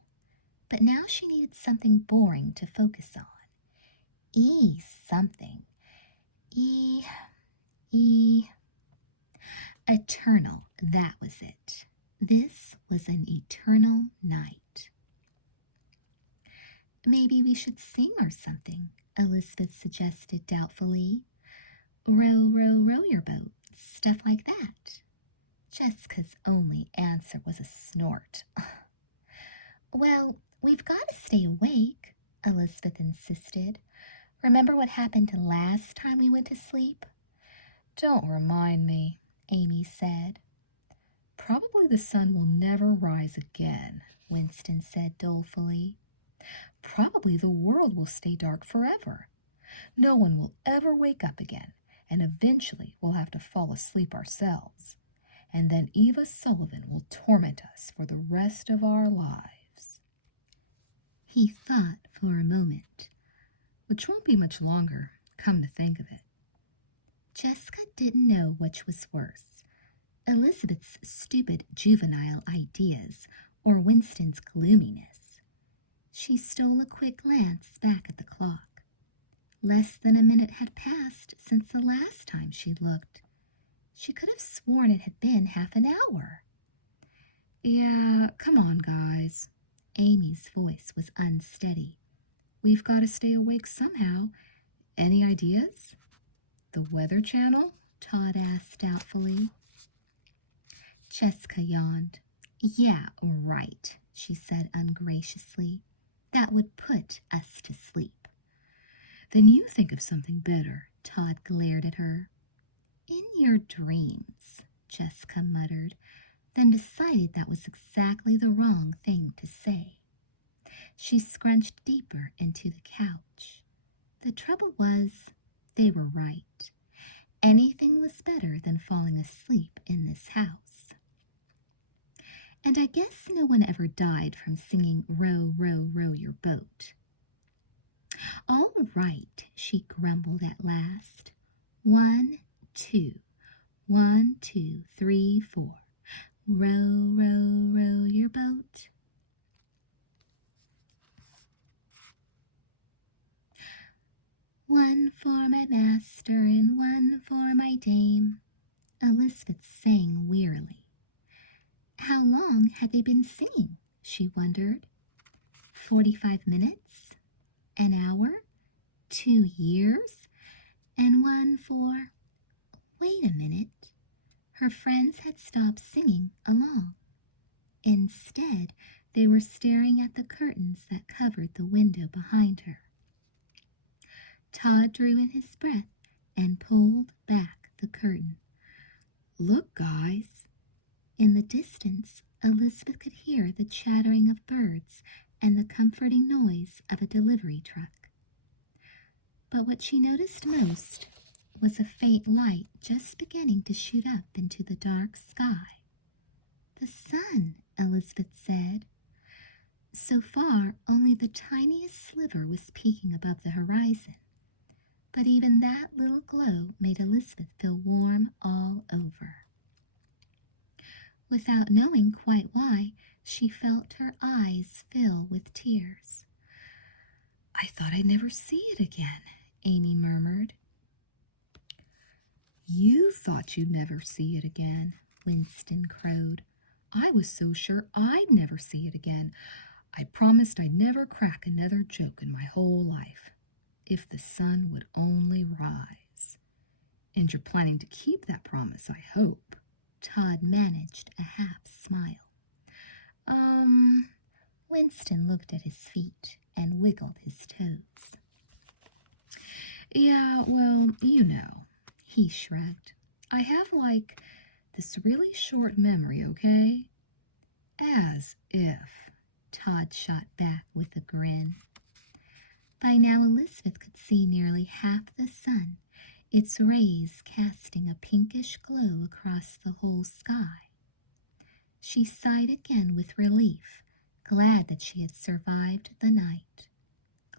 but now she needed something boring to focus on. Something. Eternal, that was it. This was an eternal night. Maybe we should sing or something, Elizabeth suggested doubtfully. Row, row, row your boat, stuff like that. Jessica's only answer was a snort. Well, we've got to stay awake, Elizabeth insisted. Remember what happened last time we went to sleep? Don't remind me, Amy said. Probably the sun will never rise again, Winston said dolefully. Probably the world will stay dark forever. No one will ever wake up again, and eventually we'll have to fall asleep ourselves. And then Eva Sullivan will torment us for the rest of our lives. He thought for a moment. Which won't be much longer, come to think of it. Jessica didn't know which was worse, Elizabeth's stupid juvenile ideas or Winston's gloominess. She stole a quick glance back at the clock. Less than a minute had passed since the last time she looked. She could have sworn it had been half an hour. Yeah, come on, guys. Amy's voice was unsteady. We've got to stay awake somehow. Any ideas? The Weather Channel? Todd asked doubtfully. Jessica yawned. Yeah, right, she said ungraciously. That would put us to sleep. Then you think of something better, Todd glared at her. In your dreams, Jessica muttered, then decided that was exactly the wrong thing to say. She scrunched deeper into the couch. The trouble was, they were right. Anything was better than falling asleep in this house. And I guess no one ever died from singing Row, Row, Row Your Boat. All right, she grumbled at last. 1, 2, 1, 2, 3, 4. Row, row, row your boat. One for my master and one for my dame, Elizabeth sang wearily. How long had they been singing, she wondered. 45 minutes? An hour? 2 years? And one for... Wait a minute. Her friends had stopped singing along. Instead, they were staring at the curtains that covered the window behind her. Todd drew in his breath and pulled back the curtain. Look, guys. In the distance, Elizabeth could hear the chattering of birds and the comforting noise of a delivery truck. But what she noticed most was a faint light just beginning to shoot up into the dark sky. The sun, Elizabeth said. So far, only the tiniest sliver was peeking above the horizon. But even that little glow made Elizabeth feel warm all over. Without knowing quite why, she felt her eyes fill with tears. I thought I'd never see it again, Amy murmured. You thought you'd never see it again, Winston crowed. I was so sure I'd never see it again. I promised I'd never crack another joke in my whole life. If the sun would only rise. And you're planning to keep that promise, I hope. Todd managed a half smile. Winston looked at his feet and wiggled his toes. Yeah, well, you know, he shrugged. I have, this really short memory, okay? As if, Todd shot back with a grin. By now Elizabeth could see nearly half the sun, its rays casting a pinkish glow across the whole sky. She sighed again with relief, glad that she had survived the night,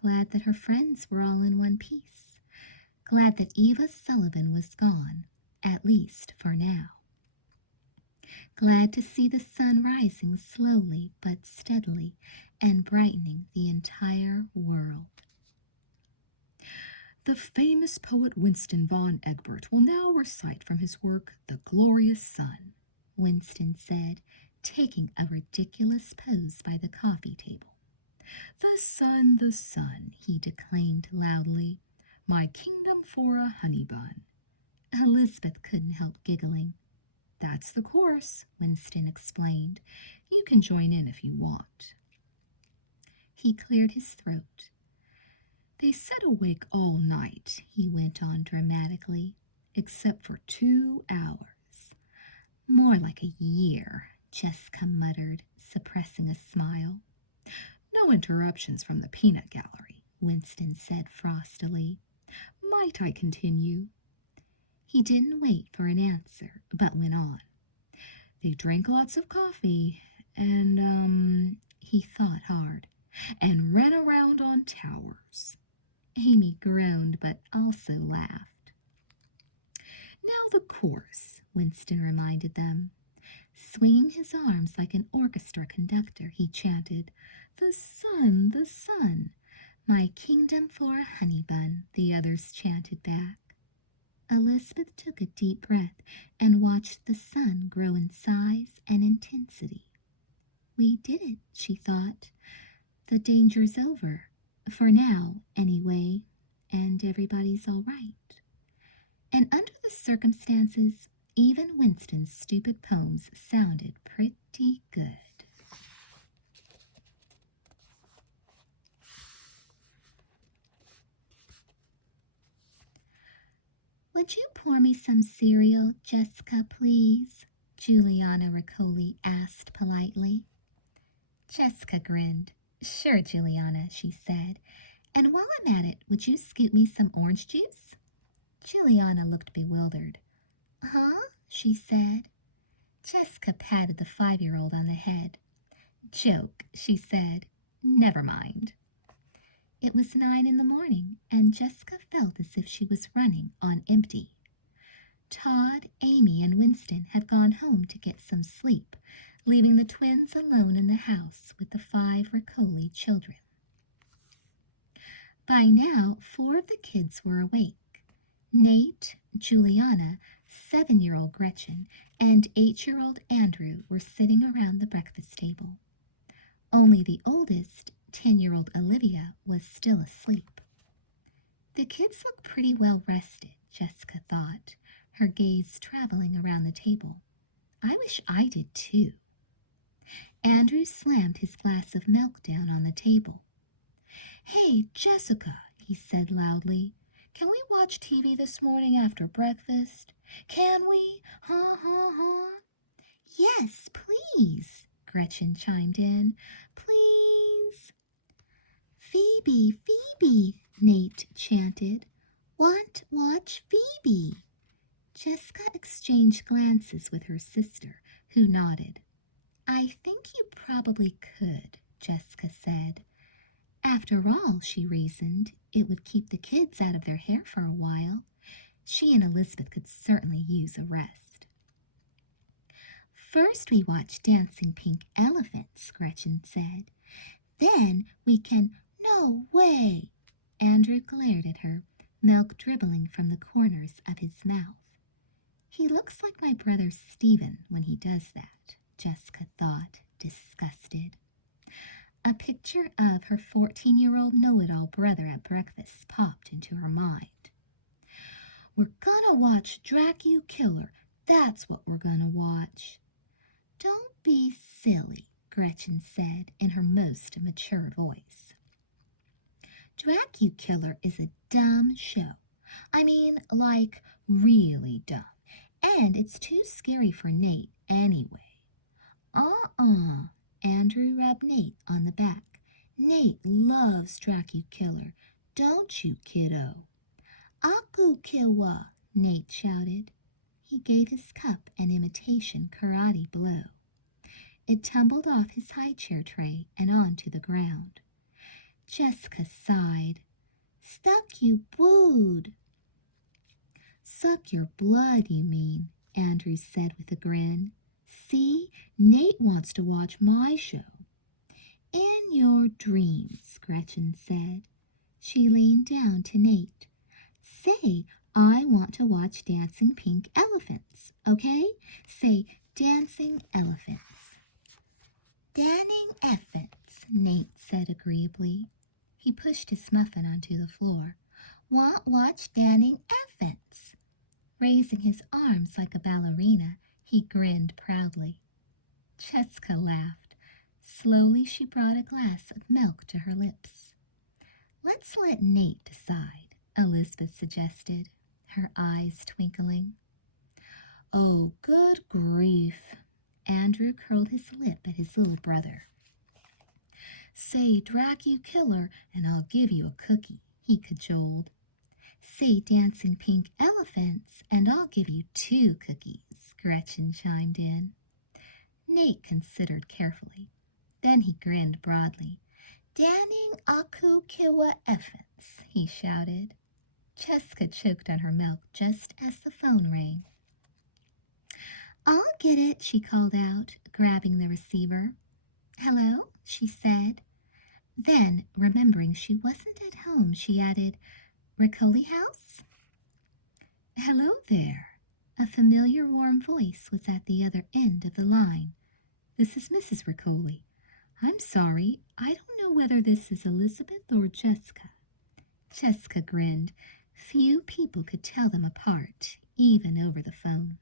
glad that her friends were all in one piece, glad that Eva Sullivan was gone, at least for now. Glad to see the sun rising slowly but steadily and brightening the entire world. The famous poet Winston von Egbert will now recite from his work The Glorious Sun, Winston said, taking a ridiculous pose by the coffee table. The sun, he declaimed loudly, my kingdom for a honey bun. Elizabeth couldn't help giggling. That's the course, Winston explained. You can join in if you want. He cleared his throat. They sat awake all night, he went on dramatically, except for 2 hours. More like a year, Jessica muttered, suppressing a smile. No interruptions from the peanut gallery, Winston said frostily. Might I continue? He didn't wait for an answer, but went on. They drank lots of coffee, and, he thought hard, and ran around on towers. Amy groaned, but also laughed. Now the chorus, Winston reminded them. Swinging his arms like an orchestra conductor, he chanted, the sun, my kingdom for a honey bun, the others chanted back. Elizabeth took a deep breath and watched the sun grow in size and intensity. We did it, she thought. The danger's over. For now, anyway, and everybody's all right. And under the circumstances, even Winston's stupid poems sounded pretty good. Would you pour me some cereal, Jessica, please? Juliana Riccoli asked politely. Jessica grinned. Sure, Juliana, she said. And while I'm at it, would you scoop me some orange juice? Juliana looked bewildered. Huh? She said. Jessica patted the 5-year-old on the head. Joke, she said. Never mind. It was 9 in the morning, and Jessica felt as if she was running on empty. Todd, Amy, and Winston had gone home to get some sleep, leaving the twins alone in the house with the 5 Riccoli children. By now, 4 of the kids were awake. Nate, Juliana, 7-year-old Gretchen, and 8-year-old Andrew were sitting around the breakfast table. Only the oldest, 10-year-old Olivia, was still asleep. The kids looked pretty well rested, Jessica thought, her gaze traveling around the table. I wish I did too. Andrew slammed his glass of milk down on the table. Hey, Jessica, he said loudly. Can we watch TV this morning after breakfast? Can we? Ha. Yes, please, Gretchen chimed in. Please. Phoebe, Phoebe, Nate chanted. Want watch Phoebe. Jessica exchanged glances with her sister, who nodded. I think you probably could, Jessica said. After all, she reasoned, it would keep the kids out of their hair for a while. She and Elizabeth could certainly use a rest. First we watch Dancing Pink Elephants, Gretchen said. Then we can... No way! Andrew glared at her, milk dribbling from the corners of his mouth. He looks like my brother Stephen when he does that, Jessica thought, disgusted. A picture of her 14-year-old know-it-all brother at breakfast popped into her mind. We're gonna watch Dracu Killer. That's what we're gonna watch. Don't be silly, Gretchen said in her most mature voice. Dracu Killer is a dumb show. I mean, like, really dumb. And it's too scary for Nate anyway. Andrew rubbed Nate on the back. Nate loves Dracu Killer, don't you, kiddo? Aku Kiwa, Nate shouted. He gave his cup an imitation karate blow. It tumbled off his high chair tray and onto the ground. Jessica sighed. Stuck you booed. Suck your blood, you mean, Andrew said with a grin. See, Nate wants to watch my show. In your dreams, Gretchen said. She leaned down to Nate. Say, I want to watch Dancing Pink Elephants, okay? Say, Dancing Elephants. Danning Effants, Nate said agreeably. He pushed his muffin onto the floor. Want watch Danning Effants. Raising his arms like a ballerina, he grinned proudly. Jessica laughed. Slowly she brought a glass of milk to her lips. Let's let Nate decide, Elizabeth suggested, her eyes twinkling. Oh, good grief. Andrew curled his lip at his little brother. Say Dracu Killer and I'll give you a cookie, he cajoled. Say Dancing Pink Elephants and I'll give you 2 cookies, Gretchen chimed in. Nate considered carefully. Then he grinned broadly. Danning Aku Kiwa Effants, he shouted. Jessica choked on her milk just as the phone rang. I'll get it, she called out, grabbing the receiver. Hello, she said. Then, remembering she wasn't at home, she added, Riccoli House? Hello there. A familiar warm voice was at the other end of the line. This is Mrs. Riccoli. I'm sorry, I don't know whether this is Elizabeth or Jessica. Jessica grinned. Few people could tell them apart, even over the phone.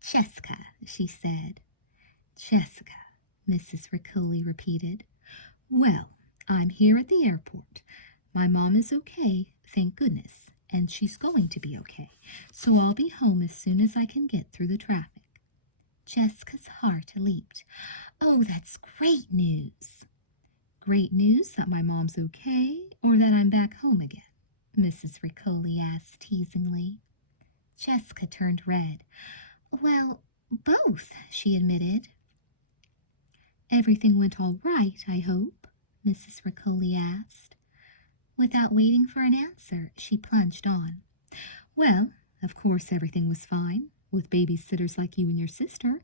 Jessica, she said. Jessica, Mrs. Riccoli repeated. Well, I'm here at the airport. My mom is okay, thank goodness, and she's going to be okay, so I'll be home as soon as I can get through the traffic. Jessica's heart leaped. Oh, that's great news. Great news that my mom's okay, or that I'm back home again? Mrs. Riccoli asked teasingly. Jessica turned red. Well, Both, she admitted. Everything went all right, I hope? Mrs. Riccoli asked. Without waiting for an answer, she plunged on. Well, of course everything was fine, with babysitters like you and your sister.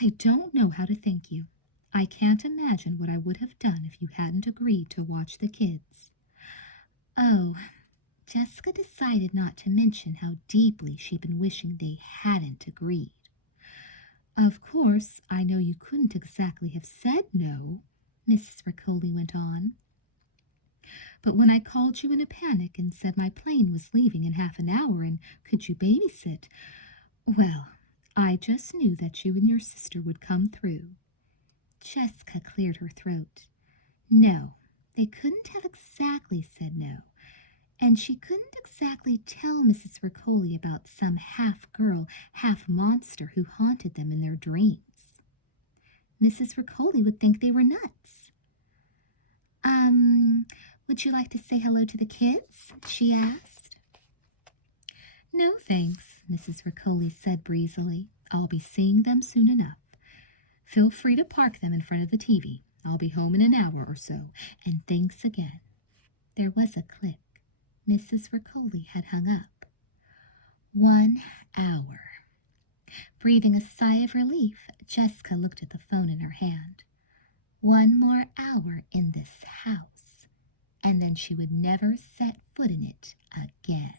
I don't know how to thank you. I can't imagine what I would have done if you hadn't agreed to watch the kids. Oh, Jessica decided not to mention how deeply she'd been wishing they hadn't agreed. Of course, I know you couldn't exactly have said no, Mrs. Riccoli went on. But when I called you in a panic and said my plane was leaving in half an hour and could you babysit, well, I just knew that you and your sister would come through. Jessica cleared her throat. No, they couldn't have exactly said no, and she couldn't exactly tell Mrs. Riccoli about some half-girl, half-monster who haunted them in their dreams. Mrs. Riccoli would think they were nuts. Would you like to say hello to the kids? She asked. No, thanks, Mrs. Riccoli said breezily. I'll be seeing them soon enough. Feel free to park them in front of the TV. I'll be home in an hour or so, and thanks again. There was a click. Mrs. Riccoli had hung up. 1 hour. Breathing a sigh of relief, Jessica looked at the phone in her hand. 1 more hour in this house, and then she would never set foot in it again.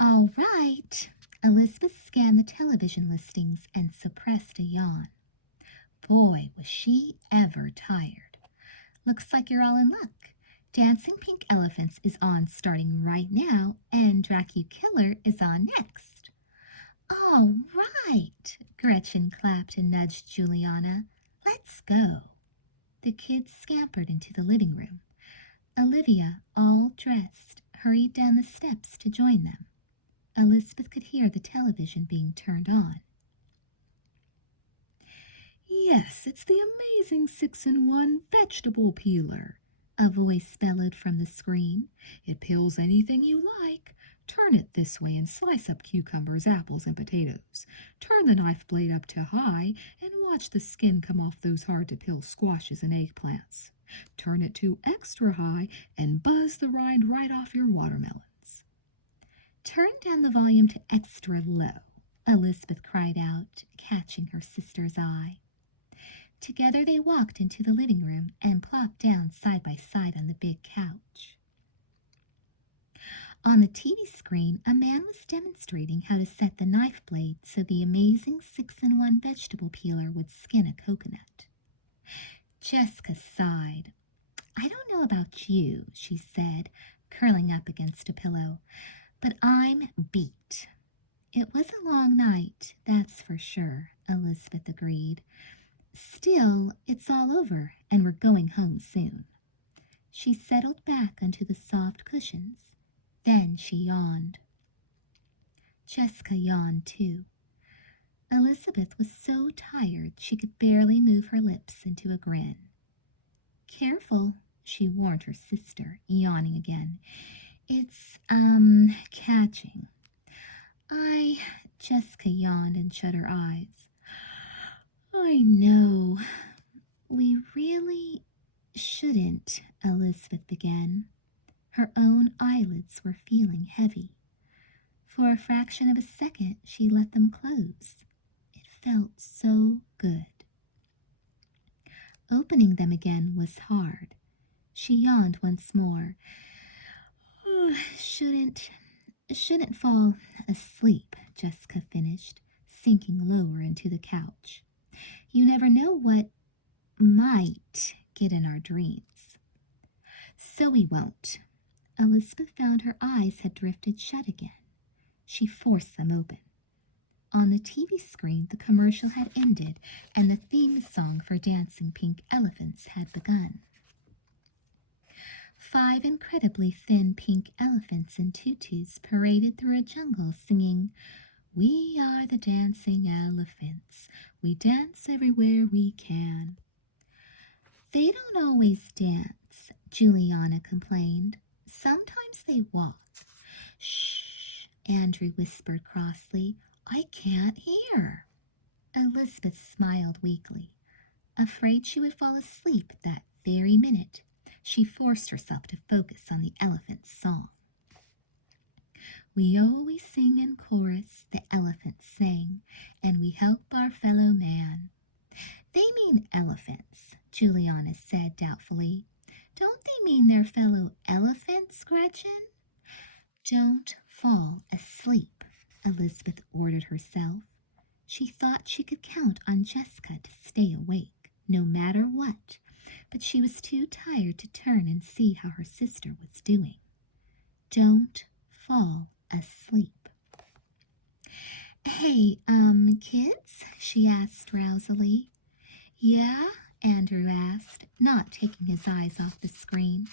All right. Elizabeth scanned the television listings and suppressed a yawn. Boy, was she ever tired. Looks like you're all in luck. Dancing Pink Elephants is on starting right now, and Dracukiller is on next. All right, Gretchen clapped and nudged Juliana. Let's go. The kids scampered into the living room. Olivia, all dressed, hurried down the steps to join them. Elizabeth could hear the television being turned on. Yes, it's the amazing 6-in-1 vegetable peeler, a voice bellowed from the screen. It peels anything you like. Turn it this way and slice up cucumbers, apples, and potatoes. Turn the knife blade up to high and watch the skin come off those hard-to-peel squashes and eggplants. Turn it to extra high and buzz the rind right off your watermelons. Turn down the volume to extra low, Elizabeth cried out, catching her sister's eye. Together they walked into the living room and plopped down side by side on the big couch. On the TV screen, a man was demonstrating how to set the knife blade so the amazing 6-in-1 vegetable peeler would skin a coconut. Jessica sighed. I don't know about you, she said, curling up against a pillow, but I'm beat. It was a long night, that's for sure, Elizabeth agreed. Still, it's all over, and we're going home soon. She settled back onto the soft cushions. Then she yawned. Jessica yawned too. Elizabeth was so tired she could barely move her lips into a grin. Careful, she warned her sister, yawning again. It's, catching. Jessica yawned and shut her eyes. I know. We really shouldn't, Elizabeth began. Her own eyelids were feeling heavy. For a fraction of a second, she let them close. It felt so good. Opening them again was hard. She yawned once more. Oh, shouldn't fall asleep, Jessica finished, sinking lower into the couch. You never know what might get in our dreams. So we won't. Elizabeth found her eyes had drifted shut again. She forced them open. On the TV screen, the commercial had ended, and the theme song for Dancing Pink Elephants had begun. 5 incredibly thin pink elephants in tutus paraded through a jungle singing, We are the dancing elephants. We dance everywhere we can. They don't always dance, Juliana complained. Sometimes they walk. Shh, Andrew whispered crossly. I can't hear. Elizabeth smiled weakly. Afraid she would fall asleep at that very minute, she forced herself to focus on the elephant's song. We always sing in chorus, the elephant sang, and we help our fellow man. They mean elephants, Juliana said doubtfully. Don't they mean their fellow elephants, Gretchen? Don't fall asleep, Elizabeth ordered herself. She thought she could count on Jessica to stay awake, no matter what, but she was too tired to turn and see how her sister was doing. Don't fall asleep. Hey, kids? She asked drowsily. Yeah? Andrew asked, not taking his eyes off the screen.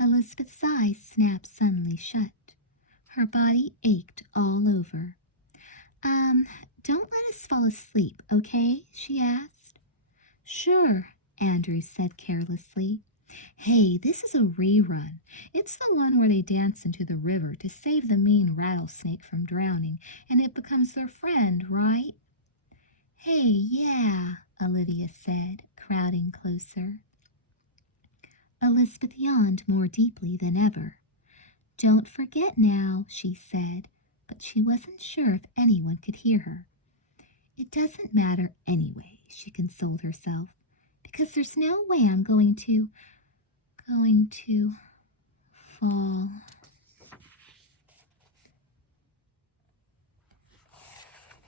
Elizabeth's eyes snapped suddenly shut. Her body ached all over. Don't let us fall asleep, okay? She asked. Sure, Andrew said carelessly. Hey, this is a rerun. It's the one where they dance into the river to save the mean rattlesnake from drowning, and it becomes their friend, right? Hey, yeah, Olivia said, crowding closer. Elizabeth yawned more deeply than ever. Don't forget now, she said, but she wasn't sure if anyone could hear her. It doesn't matter anyway, she consoled herself, because there's no way I'm going to fall.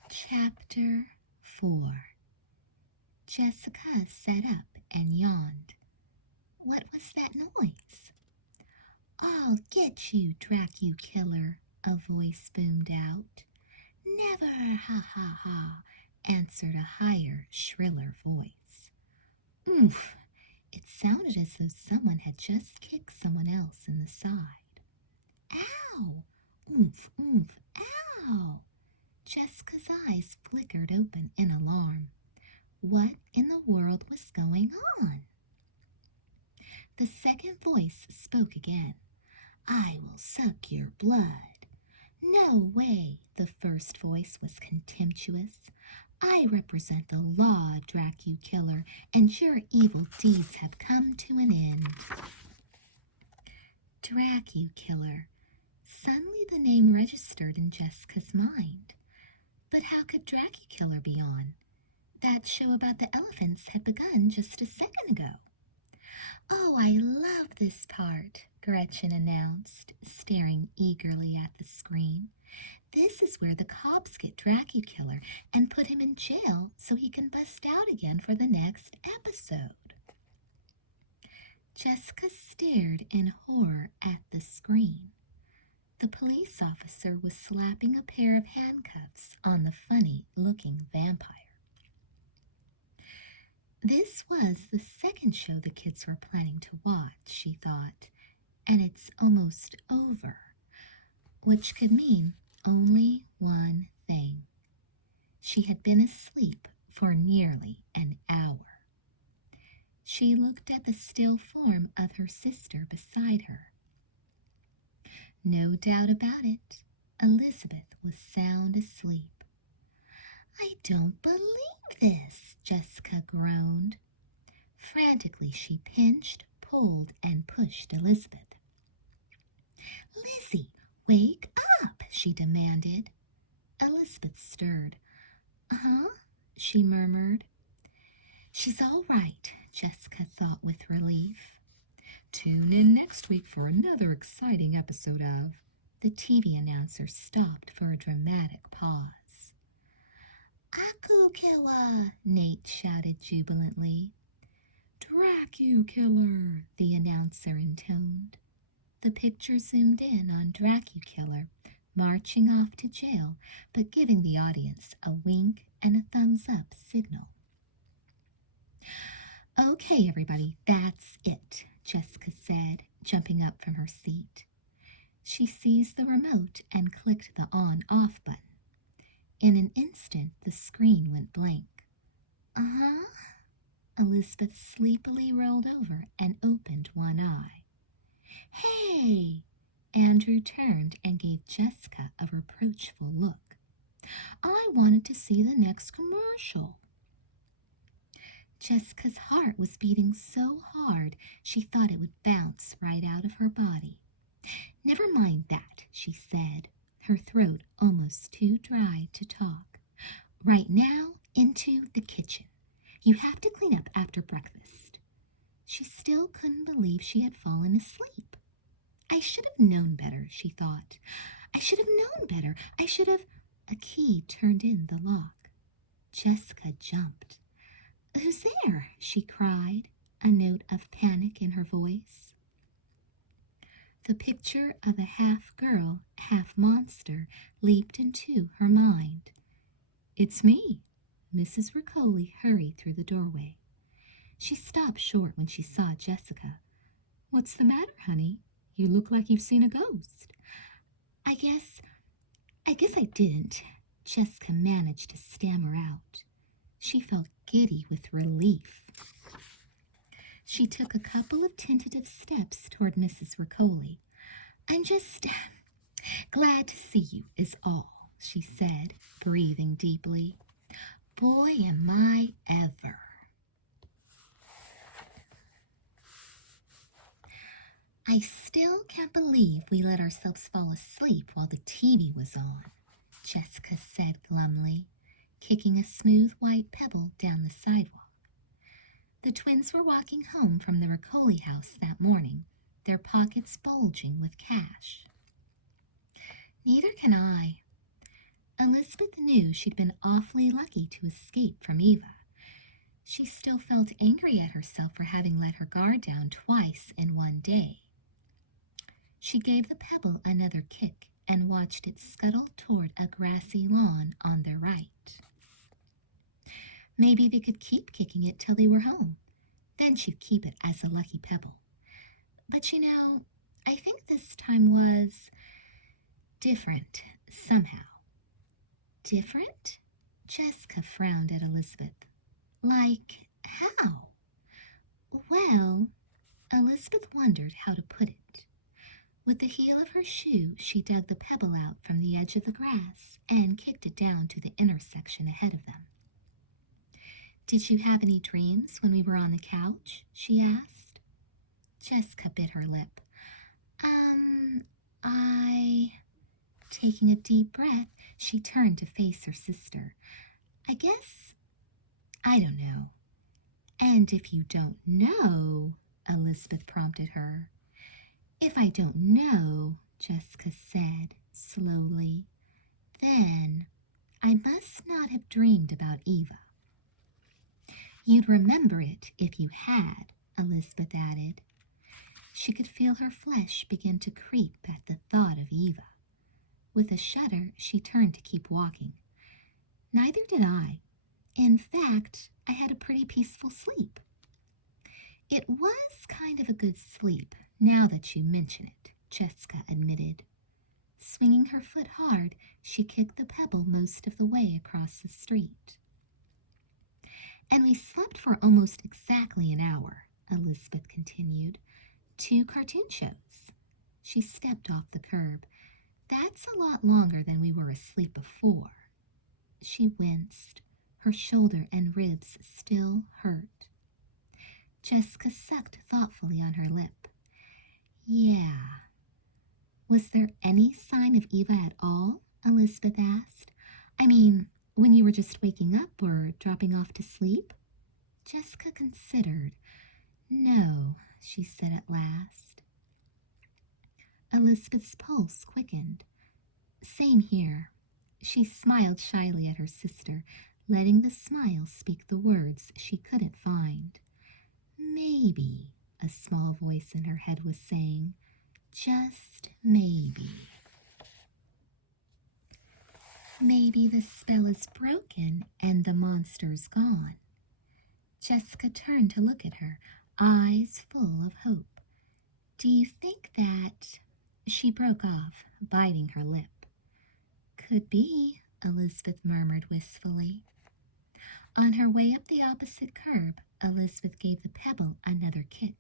Chapter 4. Jessica sat up and yawned. What was that noise? I'll get you, Dracu killer, a voice boomed out. Never, ha ha ha, answered a higher, shriller voice. Oof! It sounded as though someone had just kicked someone else in the side. Ow! Oomph, oomph, ow! Jessica's eyes flickered open in alarm. What in the world was going on? The second voice spoke again. I will suck your blood. No way, the first voice was contemptuous. I represent the law, Dracu killer, and your evil deeds have come to an end. Dracu killer. Suddenly the name registered in Jessica's mind. But how could Dracu killer be on? That show about the elephants had begun just a second ago. Oh, I love this part, Gretchen announced, staring eagerly at the screen. This is where the cops get Dracu killer and put him in jail so he can bust out again for the next episode. Jessica stared in horror at the screen. The police officer was slapping a pair of handcuffs on the funny-looking vampire. This was the second show the kids were planning to watch, she thought, and it's almost over, which could mean only one thing. She had been asleep for nearly an hour. She looked at the still form of her sister beside her. No doubt about it, Elizabeth was sound asleep. I don't believe this, Jessica groaned. Frantically, she pinched, pulled, and pushed Elizabeth. Lizzie, wake up, she demanded. Elizabeth stirred. Huh? She murmured. She's all right, Jessica thought with relief. Tune in next week for another exciting episode of... The TV announcer stopped for a dramatic pause. Aku-killa, Nate shouted jubilantly. Dracu killer, the announcer intoned. The picture zoomed in on Dracu killer, marching off to jail, but giving the audience a wink and a thumbs-up signal. Okay, everybody, that's it, Jessica said, jumping up from her seat. She seized the remote and clicked the on-off button. In an instant, the screen went blank. Uh-huh. Elizabeth sleepily rolled over and opened one eye. Hey! Andrew turned and gave Jessica a reproachful look. I wanted to see the next commercial. Jessica's heart was beating so hard she thought it would bounce right out of her body. Never mind that, she said, her throat almost too dry to talk. Right now, into the kitchen. You have to clean up after breakfast. She still couldn't believe she had fallen asleep. I should have known better, she thought. I should have known better. I should have. A key turned in the lock. Jessica jumped. Who's there? She cried, a note of panic in her voice. The picture of a half girl, half monster leaped into her mind. It's me. Mrs. Riccoli hurried through the doorway. She stopped short when she saw Jessica. What's the matter, honey? You look like you've seen a ghost. I guess I didn't. Jessica managed to stammer out. She felt giddy with relief. She took a couple of tentative steps toward Mrs. Riccoli. I'm just glad to see you, is all, she said, breathing deeply. Boy, am I ever. I still can't believe we let ourselves fall asleep while the TV was on, Jessica said glumly, kicking a smooth white pebble down the sidewalk. The twins were walking home from the Riccoli house that morning, their pockets bulging with cash. Neither can I. Elizabeth knew she'd been awfully lucky to escape from Eva. She still felt angry at herself for having let her guard down twice in one day. She gave the pebble another kick and watched it scuttle toward a grassy lawn on their right. Maybe they could keep kicking it till they were home. Then she'd keep it as a lucky pebble. But I think this time was different somehow. Different? Jessica frowned at Elizabeth. Like how? Well, Elizabeth wondered how to put it. With the heel of her shoe, she dug the pebble out from the edge of the grass and kicked it down to the intersection ahead of them. Did you have any dreams when we were on the couch? She asked. Jessica bit her lip. Taking a deep breath, she turned to face her sister. I guess I don't know. And if you don't know, Elizabeth prompted her. If I don't know, Jessica said slowly, then I must not have dreamed about Eva. You'd remember it if you had, Elizabeth added. She could feel her flesh begin to creep at the thought of Eva. With a shudder, she turned to keep walking. Neither did I. In fact, I had a pretty peaceful sleep. It was kind of a good sleep, now that you mention it, Jessica admitted. Swinging her foot hard, she kicked the pebble most of the way across the street. And we slept for almost exactly an hour, Elizabeth continued. 2 cartoon shows. She stepped off the curb. That's a lot longer than we were asleep before. She winced. Her shoulder and ribs still hurt. Jessica sucked thoughtfully on her lip. Yeah. Was there any sign of Eva at all? Elizabeth asked. I mean, when you were just waking up or dropping off to sleep? Jessica considered. No, she said at last. Elizabeth's pulse quickened. Same here. She smiled shyly at her sister, letting the smile speak the words she couldn't find. Maybe, a small voice in her head was saying. Just maybe. Maybe the spell is broken and the monster's gone. Jessica turned to look at her, eyes full of hope. Do you think that... She broke off, biting her lip. Could be, Elizabeth murmured wistfully. On her way up the opposite curb, Elizabeth gave the pebble another kick.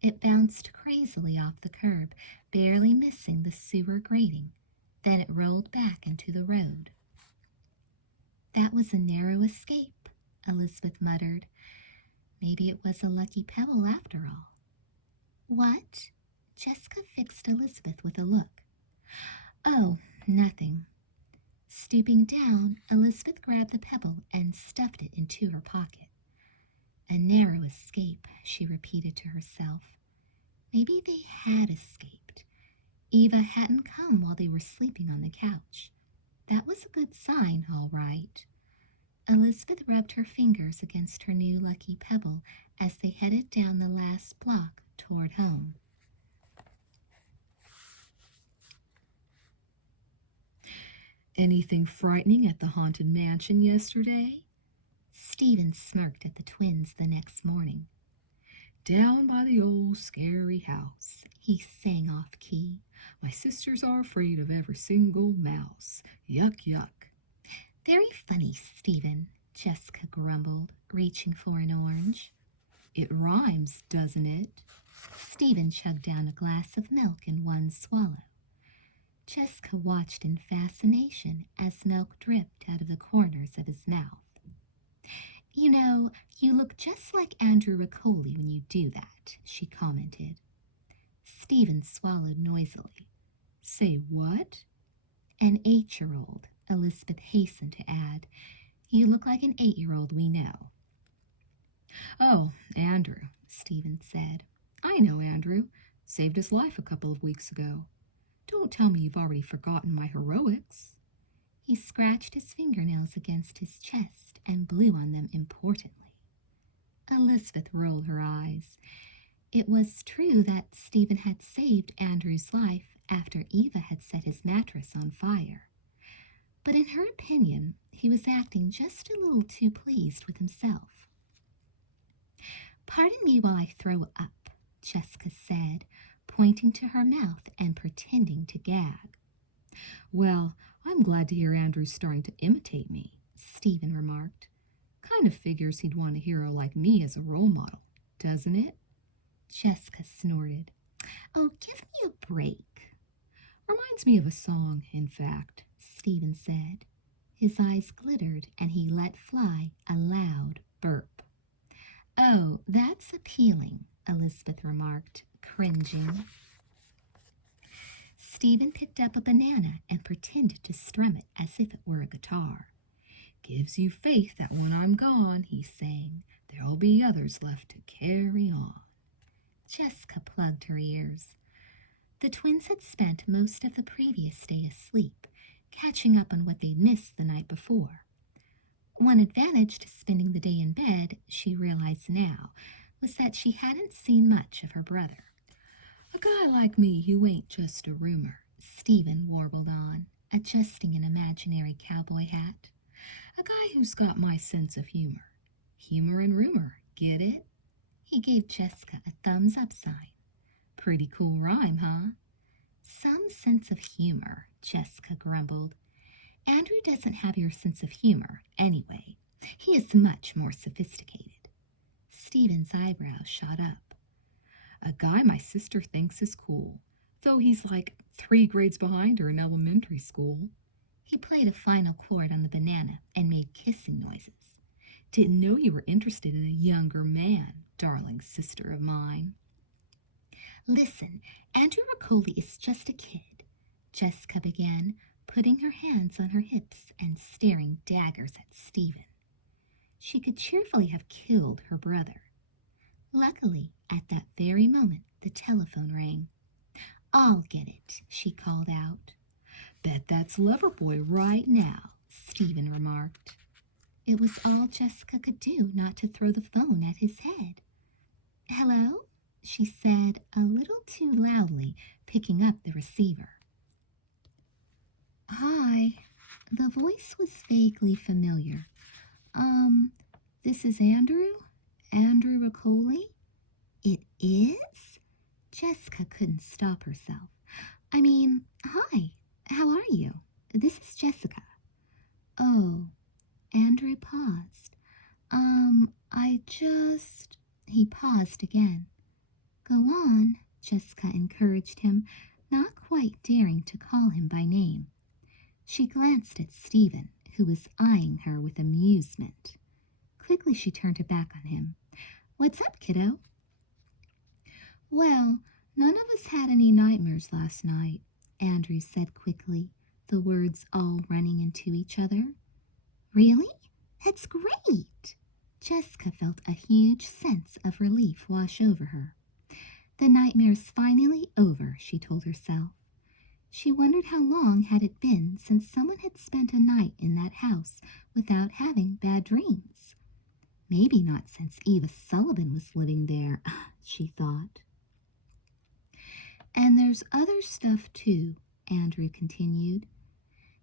It bounced crazily off the curb, barely missing the sewer grating. Then it rolled back into the road. That was a narrow escape, Elizabeth muttered. Maybe it was a lucky pebble after all. What? Jessica fixed Elizabeth with a look. Oh, nothing. Stooping down, Elizabeth grabbed the pebble and stuffed it into her pocket. A narrow escape, she repeated to herself. Maybe they had escaped. Eva hadn't come while they were sleeping on the couch. That was a good sign, all right. Elizabeth rubbed her fingers against her new lucky pebble as they headed down the last block toward home. Anything frightening at the haunted mansion yesterday? Stephen smirked at the twins the next morning. Down by the old scary house, he sang off-key. My sisters are afraid of every single mouse. Yuck, yuck. Very funny, Stephen, Jessica grumbled, reaching for an orange. It rhymes, doesn't it? Stephen chugged down a glass of milk in one swallow. Jessica watched in fascination as milk dripped out of the corners of his mouth. You know, you look just like Andrew Riccoli when you do that, she commented. Stephen swallowed noisily. Say what? An 8-year-old, Elizabeth hastened to add. You look like an 8-year-old we know. Oh, Andrew, Stephen said. I know Andrew. Saved his life a couple of weeks ago. Don't tell me you've already forgotten my heroics. He scratched his fingernails against his chest and blew on them importantly. Elizabeth rolled her eyes. It was true that Stephen had saved Andrew's life after Eva had set his mattress on fire. But in her opinion, he was acting just a little too pleased with himself. Pardon me while I throw up, Jessica said, pointing to her mouth and pretending to gag. Well, I'm glad to hear Andrew's starting to imitate me, Stephen remarked. Kind of figures he'd want a hero like me as a role model, doesn't it? Jessica snorted. Oh, give me a break. Reminds me of a song, in fact, Stephen said. His eyes glittered and he let fly a loud burp. Oh, that's appealing, Elizabeth remarked, cringing. Stephen picked up a banana and pretended to strum it as if it were a guitar. Gives you faith that when I'm gone, he sang, there'll be others left to carry on. Jessica plugged her ears. The twins had spent most of the previous day asleep, catching up on what they'd missed the night before. One advantage to spending the day in bed, she realized now, was that she hadn't seen much of her brother. A guy like me who ain't just a rumor, Stephen warbled on, adjusting an imaginary cowboy hat. A guy who's got my sense of humor. Humor and rumor, get it? He gave Jessica a thumbs-up sign. Pretty cool rhyme, huh? Some sense of humor, Jessica grumbled. Andrew doesn't have your sense of humor, anyway. He is much more sophisticated. Stephen's eyebrows shot up. A guy my sister thinks is cool, though he's like 3 grades behind her in elementary school. He played a final chord on the banana and made kissing noises. Didn't know you were interested in a younger man, darling sister of mine. Listen, Andrew Riccoli is just a kid, Jessica began, putting her hands on her hips and staring daggers at Stephen. She could cheerfully have killed her brother. Luckily, at that very moment, the telephone rang. I'll get it, she called out. Bet that's Loverboy right now, Stephen remarked. It was all Jessica could do not to throw the phone at his head. Hello? She said a little too loudly, picking up the receiver. Hi. The voice was vaguely familiar. This is Andrew? Andrew Riccoli? It is? Jessica couldn't stop herself. I mean, hi. How are you? This is Jessica. Oh. Andrew paused. He paused again. Go on, Jessica encouraged him, not quite daring to call him by name. She glanced at Stephen, who was eyeing her with amusement. Quickly she turned her back on him. What's up, kiddo? Well, none of us had any nightmares last night, Andrew said quickly, the words all running into each other. Really? That's great! Jessica felt a huge sense of relief wash over her. The nightmare's finally over, she told herself. She wondered how long had it been since someone had spent a night in that house without having bad dreams. Maybe not since Eva Sullivan was living there, she thought. And there's other stuff too, Andrew continued.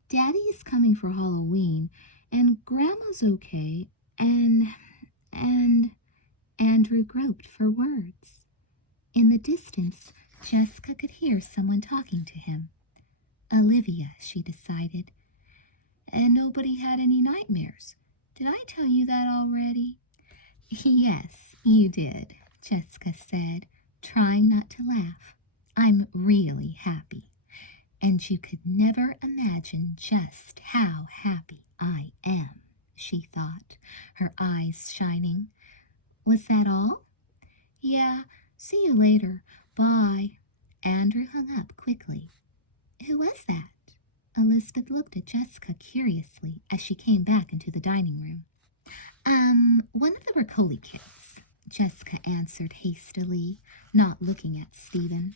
Daddy is coming for Halloween, and Grandma's okay, and Andrew groped for words. In the distance, Jessica could hear someone talking to him. Olivia, she decided. And nobody had any nightmares. Did I tell you that already? Yes, you did, Jessica said, trying not to laugh. I'm really happy. And you could never imagine just how happy I am, she thought, her eyes shining. Was that all? Yeah, see you later. Bye. Andrew hung up quickly. Who was that? Elizabeth looked at Jessica curiously as she came back into the dining room. One of the Riccoli kids, Jessica answered hastily, not looking at Stephen.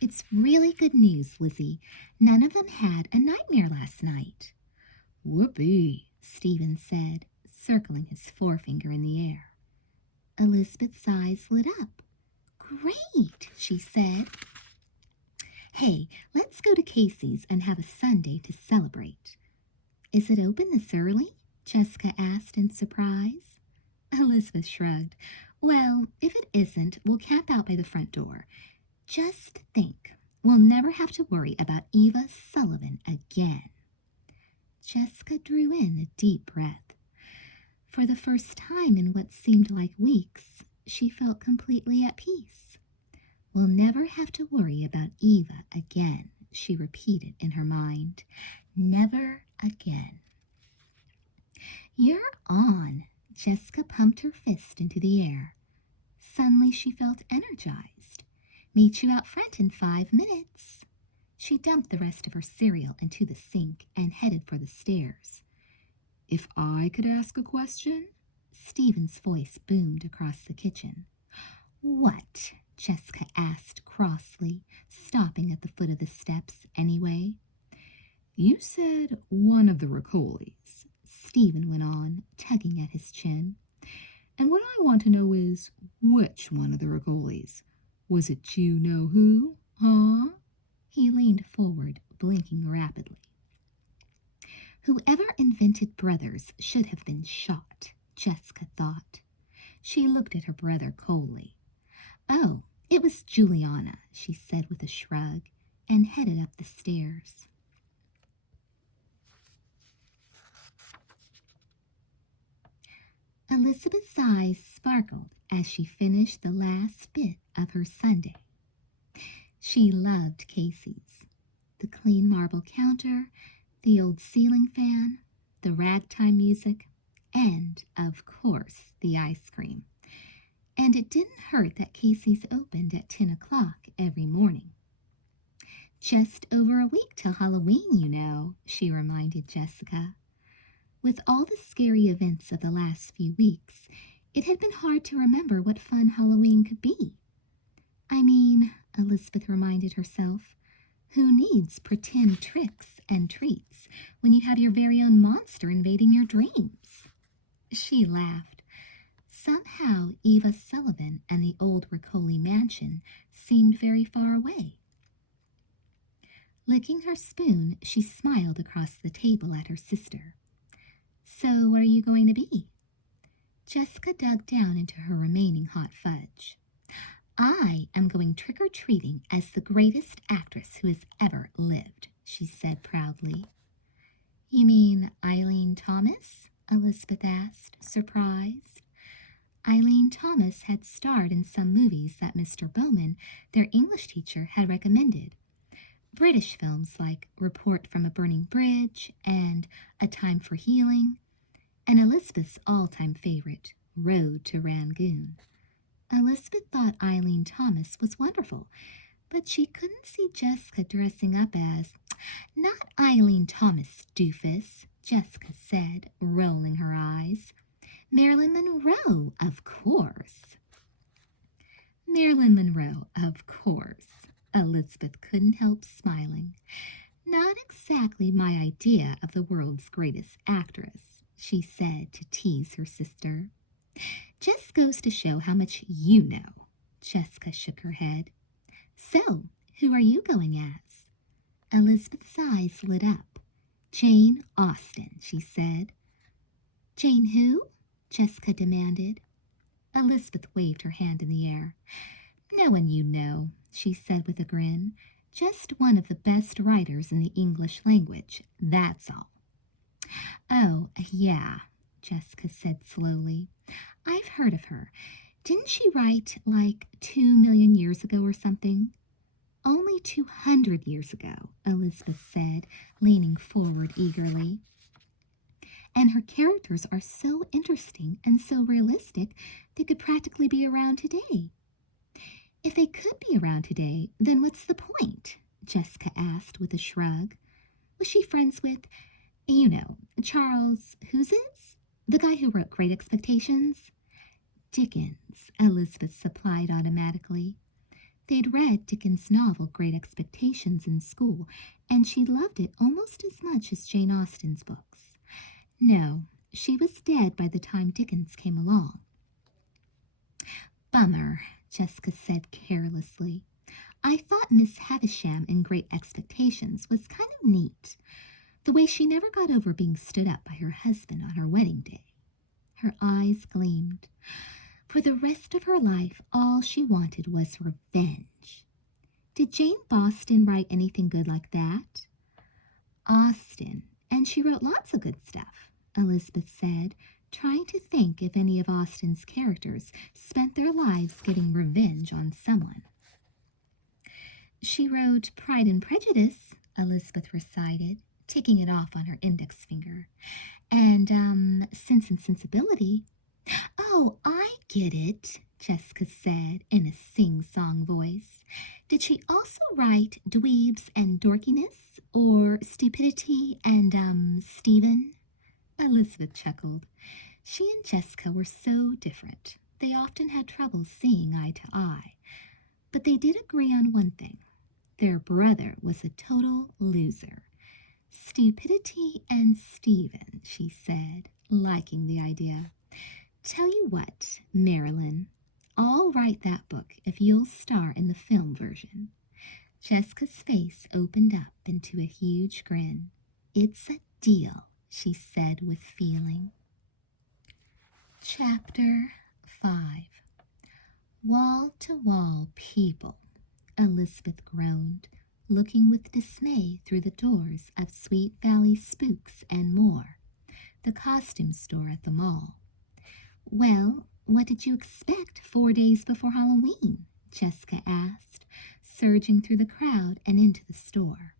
It's really good news, Lizzie. None of them had a nightmare last night. Whoopee, Stephen said, circling his forefinger in the air. Elizabeth's eyes lit up. Great, she said. Hey, let's go to Casey's and have a sundae to celebrate. Is it open this early? Jessica asked in surprise. Elizabeth shrugged. Well, if it isn't, we'll camp out by the front door. Just think, we'll never have to worry about Eva Sullivan again. Jessica drew in a deep breath. For the first time in what seemed like weeks, she felt completely at peace. We'll never have to worry about Eva again, she repeated in her mind. Never again. You're on. Jessica pumped her fist into the air. Suddenly she felt energized. Meet you out front in 5 minutes. She dumped the rest of her cereal into the sink and headed for the stairs. If I could ask a question? Stephen's voice boomed across the kitchen. What? Jessica asked crossly, stopping at the foot of the steps anyway. You said one of the Riccolis, Stephen went on, tugging at his chin. And what I want to know is, which one of the Riccolis? Was it you know who, huh? He leaned forward, blinking rapidly. Whoever invented brothers should have been shot, Jessica thought. She looked at her brother coldly. Oh, it was Juliana, she said with a shrug, and headed up the stairs. Elizabeth's eyes sparkled as she finished the last bit of her sundae. She loved Casey's. The clean marble counter, the old ceiling fan, the ragtime music, and, of course, the ice cream. And it didn't hurt that Casey's opened at 10 o'clock every morning. Just over a week till Halloween, you know, she reminded Jessica. With all the scary events of the last few weeks, it had been hard to remember what fun Halloween could be. I mean, Elizabeth reminded herself, who needs pretend tricks and treats when you have your very own monster invading your dreams? She laughed. Somehow Eva Sullivan and the old Riccoli mansion seemed very far away. Licking her spoon, she smiled across the table at her sister. So what are you going to be? Jessica dug down into her remaining hot fudge. I am going trick-or-treating as the greatest actress who has ever lived, she said proudly. You mean Eileen Thomas? Elizabeth asked, surprised. Eileen Thomas had starred in some movies that Mr. Bowman, their English teacher, had recommended. British films like Report from a Burning Bridge and A Time for Healing, and Elizabeth's all-time favorite, Road to Rangoon. Elizabeth thought Eileen Thomas was wonderful, but she couldn't see Jessica dressing up as, "Not Eileen Thomas, doofus," Jessica said, rolling her eyes. "Marilyn Monroe, of course." Marilyn Monroe, of course. Elizabeth couldn't help smiling. "Not exactly my idea of the world's greatest actress," she said to tease her sister. "Just goes to show how much you know." Jessica shook her head. "So, who are you going as?" Elizabeth's eyes lit up. "Jane Austen," she said. "Jane who?" Jessica demanded. Elizabeth waved her hand in the air. "No one you know," she said with a grin. "Just one of the best writers in the English language, that's all." "Oh, yeah," Jessica said slowly. "I've heard of her. Didn't she write like 2 million years ago or something?" "Only 200 years ago," Elizabeth said, leaning forward eagerly. "And her characters are so interesting and so realistic they could practically be around today." "If they could be around today, then what's the point?" Jessica asked with a shrug. "Was she friends with, Charles who's it? The guy who wrote Great Expectations?" "Dickens," Elizabeth supplied automatically. They'd read Dickens' novel Great Expectations in school, and she loved it almost as much as Jane Austen's books. "No, she was dead by the time Dickens came along." "Bummer," Jessica said carelessly. "I thought Miss Havisham in Great Expectations was kind of neat. The way she never got over being stood up by her husband on her wedding day." Her eyes gleamed. For the rest of her life, all she wanted was revenge. "Did Jane Austen write anything good like that?" "Austen, and she wrote lots of good stuff," Elizabeth said, trying to think if any of Austen's characters spent their lives getting revenge on someone. "She wrote Pride and Prejudice," Elizabeth recited, ticking it off on her index finger. "And, Sense and Sensibility." "Oh, I get it," Jessica said in a sing-song voice. "Did she also write Dweebs and Dorkiness, or Stupidity and, Stephen?" Elizabeth chuckled. She and Jessica were so different. They often had trouble seeing eye to eye. But they did agree on one thing. Their brother was a total loser. "Stupidity and Stephen," she said, liking the idea. "Tell you what, Marilyn, I'll write that book if you'll star in the film version." Jessica's face opened up into a huge grin. "It's a deal," she said with feeling. Chapter 5. "Wall-to-wall people," Elizabeth groaned, looking with dismay through the doors of Sweet Valley Spooks and More, the costume store at the mall. "Well, what did you expect 4 days before Halloween?" Jessica asked, surging through the crowd and into the store.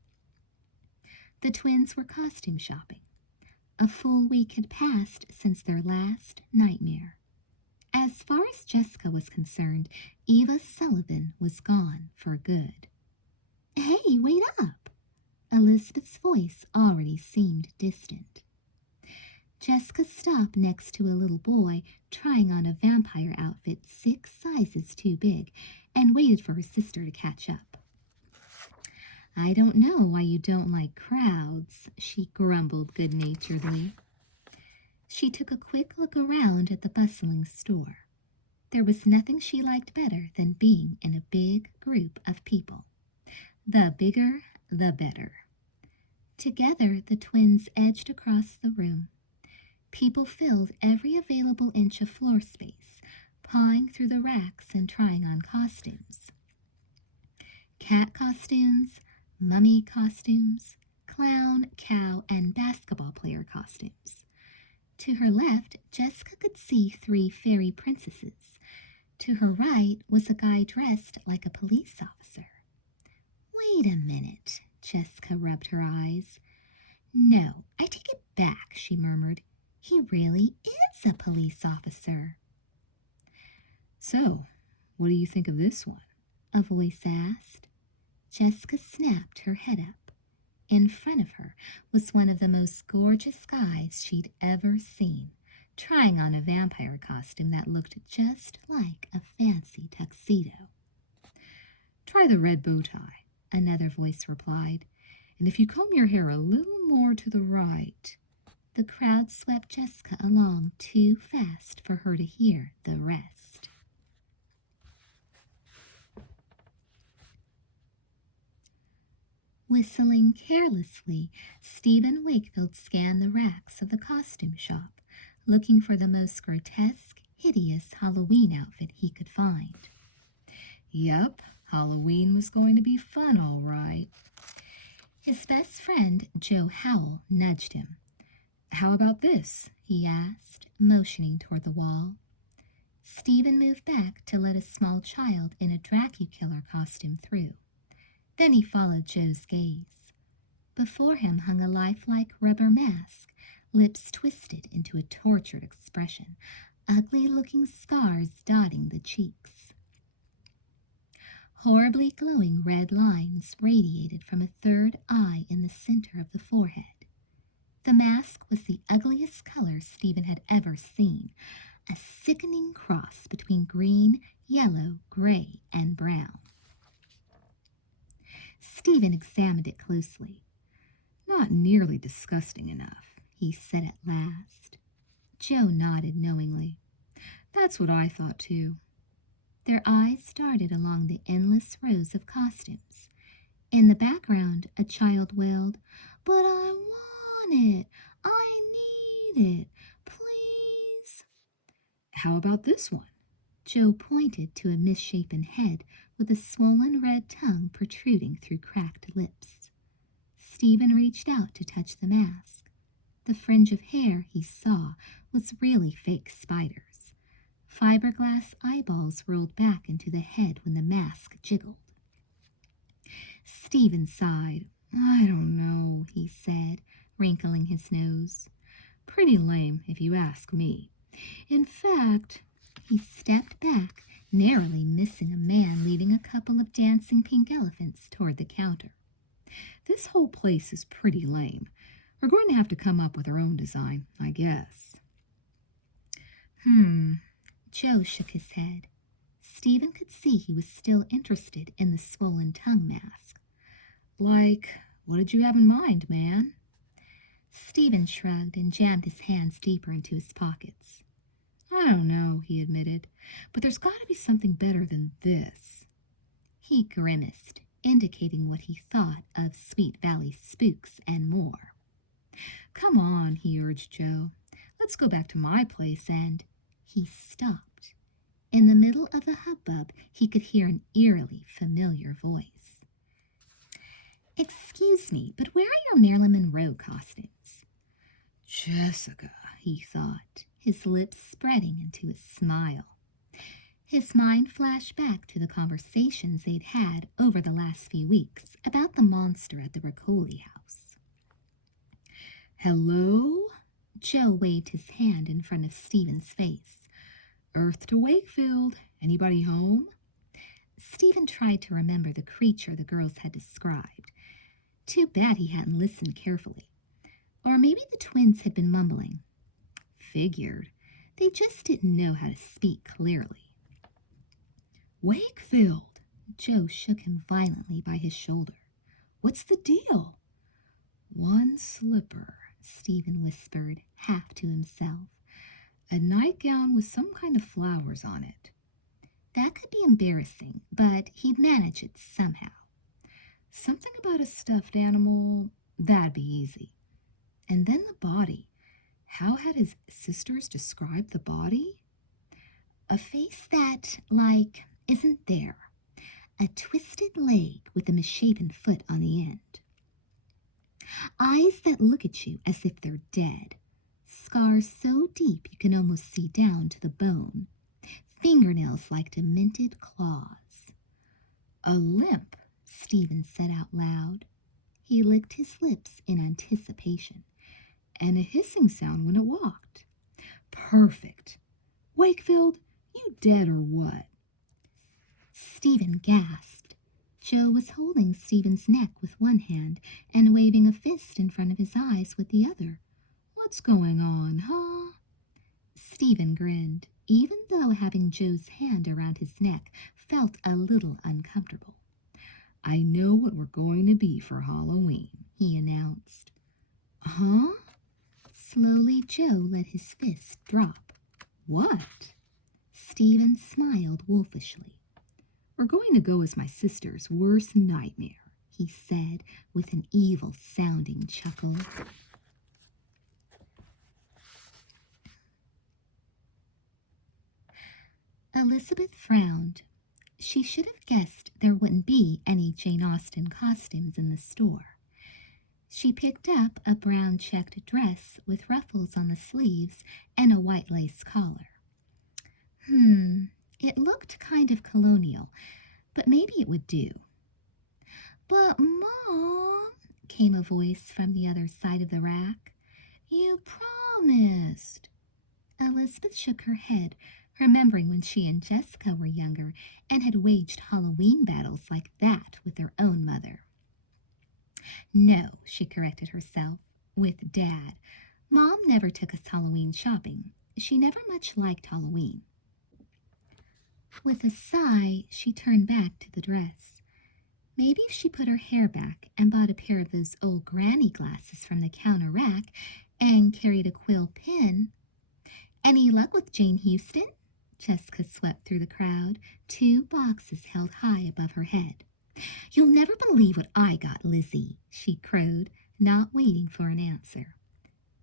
The twins were costume shopping. A full week had passed since their last nightmare. As far as Jessica was concerned, Eva Sullivan was gone for good. "Hey, wait up!" Elizabeth's voice already seemed distant. Jessica stopped next to a little boy trying on a vampire outfit 6 sizes too big and waited for her sister to catch up. "I don't know why you don't like crowds," she grumbled good-naturedly. She took a quick look around at the bustling store. There was nothing she liked better than being in a big group of people. The bigger, the better. Together, the twins edged across the room. People filled every available inch of floor space, pawing through the racks and trying on costumes. Cat costumes, mummy costumes, clown, cow, and basketball player costumes. To her left, Jessica could see three fairy princesses. To her right was a guy dressed like a police officer. Wait a minute, Jessica rubbed her eyes. No, I take it back, she murmured. He really is a police officer. So, what do you think of this one? A voice asked. Jessica snapped her head up. In front of her was one of the most gorgeous guys she'd ever seen, trying on a vampire costume that looked just like a fancy tuxedo. Try the red bow tie, another voice replied. And if you comb your hair a little more to the right. The crowd swept Jessica along too fast for her to hear the rest. Whistling carelessly, Stephen Wakefield scanned the racks of the costume shop, looking for the most grotesque, hideous Halloween outfit he could find. Yep, Halloween was going to be fun, all right. His best friend, Joe Howell, nudged him. How about this? He asked, motioning toward the wall. Stephen moved back to let a small child in a Dracula costume through. Then he followed Joe's gaze. Before him hung a lifelike rubber mask, lips twisted into a tortured expression, ugly-looking scars dotting the cheeks. Horribly glowing red lines radiated from a third eye in the center of the forehead. The mask was the ugliest color Stephen had ever seen, a sickening cross between green, yellow, gray, and brown. Stephen examined it closely. Not nearly disgusting enough, he said at last. Joe nodded knowingly. That's what I thought too. Their eyes darted along the endless rows of costumes. In the background, a child wailed, "But I want it! I need it! Please!" How about this one? Joe pointed to a misshapen head with a swollen red tongue protruding through cracked lips. Stephen reached out to touch the mask. The fringe of hair he saw was really fake spiders. Fiberglass eyeballs rolled back into the head when the mask jiggled. Stephen sighed. I don't know, he said, wrinkling his nose. Pretty lame, if you ask me. In fact, he stepped back, narrowly missing a man leading a couple of dancing pink elephants toward the counter. This whole place is pretty lame. We're going to have to come up with our own design, I guess. Joe shook his head. Stephen could see he was still interested in the swollen tongue mask. Like, what did you have in mind, man? Stephen shrugged and jammed his hands deeper into his pockets. I don't know, he admitted, but there's got to be something better than this. He grimaced, indicating what he thought of Sweet Valley spooks and more. Come on, he urged Joe. Let's go back to my place and... He stopped. In the middle of the hubbub, he could hear an eerily familiar voice. "Excuse me, but where are your Marilyn Monroe costumes?" Jessica, he thought, his lips spreading into a smile. His mind flashed back to the conversations they'd had over the last few weeks about the monster at the Riccoli house. Hello? Joe waved his hand in front of Stephen's face. Earth to Wakefield. Anybody home? Stephen tried to remember the creature the girls had described. Too bad he hadn't listened carefully. Or maybe the twins had been mumbling. Figured. They just didn't know how to speak clearly. Wakefield! Joe shook him violently by his shoulder. What's the deal? One slipper, Stephen whispered, half to himself. A nightgown with some kind of flowers on it. That could be embarrassing, but he'd manage it somehow. Something about a stuffed animal, that'd be easy. And then the body. How had his sisters described the body? A face that, like, isn't there. A twisted leg with a misshapen foot on the end. Eyes that look at you as if they're dead. scars so deep you can almost see down to the bone, fingernails like demented claws. A limp, Stephen said out loud. He licked his lips in anticipation, and a hissing sound when it walked. Perfect. Wakefield, you dead or what? Stephen gasped. Joe was holding Stephen's neck with one hand and waving a fist in front of his eyes with the other. What's going on, huh? Stephen grinned, even though having Joe's hand around his neck felt a little uncomfortable. I know what we're going to be for Halloween, he announced. Huh? Slowly Joe let his fist drop. What? Stephen smiled wolfishly. We're going to go as my sister's worst nightmare, he said with an evil-sounding chuckle. Elizabeth frowned. She should have guessed there wouldn't be any Jane Austen costumes in the store. She picked up a brown checked dress with ruffles on the sleeves and a white lace collar. It looked kind of colonial, but maybe it would do. But, Mom, came a voice from the other side of the rack. You promised. Elizabeth shook her head, remembering when she and Jessica were younger and had waged Halloween battles like that with their own mother. No, she corrected herself, with Dad. Mom never took us Halloween shopping. She never much liked Halloween. With a sigh, she turned back to the dress. Maybe if she put her hair back and bought a pair of those old granny glasses from the counter rack and carried a quill pin. Any luck with Jane Houston? Jessica swept through the crowd, 2 boxes held high above her head. You'll never believe what I got, Lizzie, she crowed, not waiting for an answer.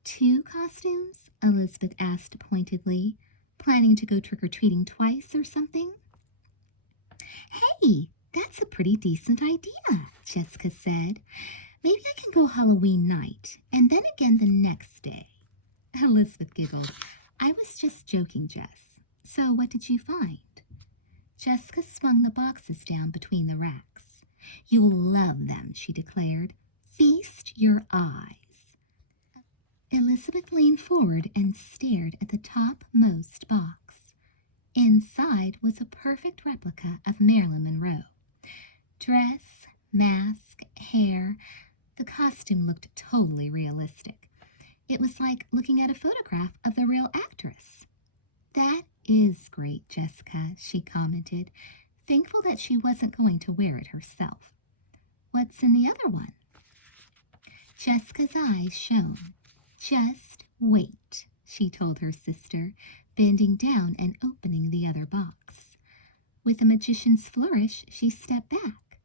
2 costumes? Elizabeth asked pointedly. Planning to go trick-or-treating twice or something? Hey, that's a pretty decent idea, Jessica said. Maybe I can go Halloween night, and then again the next day. Elizabeth giggled. I was just joking, Jess. So what did you find? Jessica swung the boxes down between the racks. You'll love them, she declared. Feast your eyes. Elizabeth leaned forward and stared at the topmost box. Inside was a perfect replica of Marilyn Monroe. Dress, mask, hair, the costume looked totally realistic. It was like looking at a photograph of the real actress. That is great, Jessica, she commented, thankful that she wasn't going to wear it herself. What's in the other one? Jessica's eyes shone. Just wait, she told her sister, bending down and opening the other box. With a magician's flourish, she stepped back.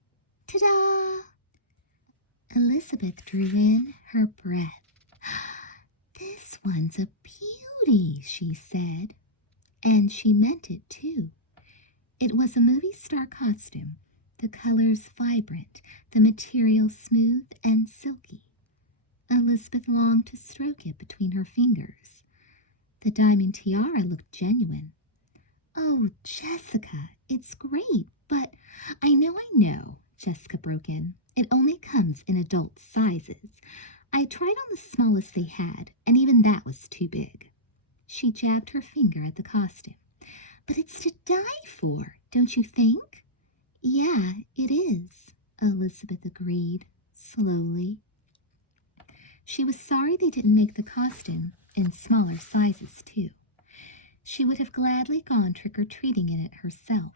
Ta-da! Elizabeth drew in her breath. This one's a beauty, she said. And she meant it, too. It was a movie star costume, the colors vibrant, the material smooth and silky. Elizabeth longed to stroke it between her fingers. The diamond tiara looked genuine. Oh, Jessica, it's great, but I know, Jessica broke in. It only comes in adult sizes. I tried on the smallest they had, and even that was too big. She jabbed her finger at the costume. But it's to die for, don't you think? Yeah, it is, Elizabeth agreed, slowly. She was sorry they didn't make the costume in smaller sizes, too. She would have gladly gone trick-or-treating in it herself.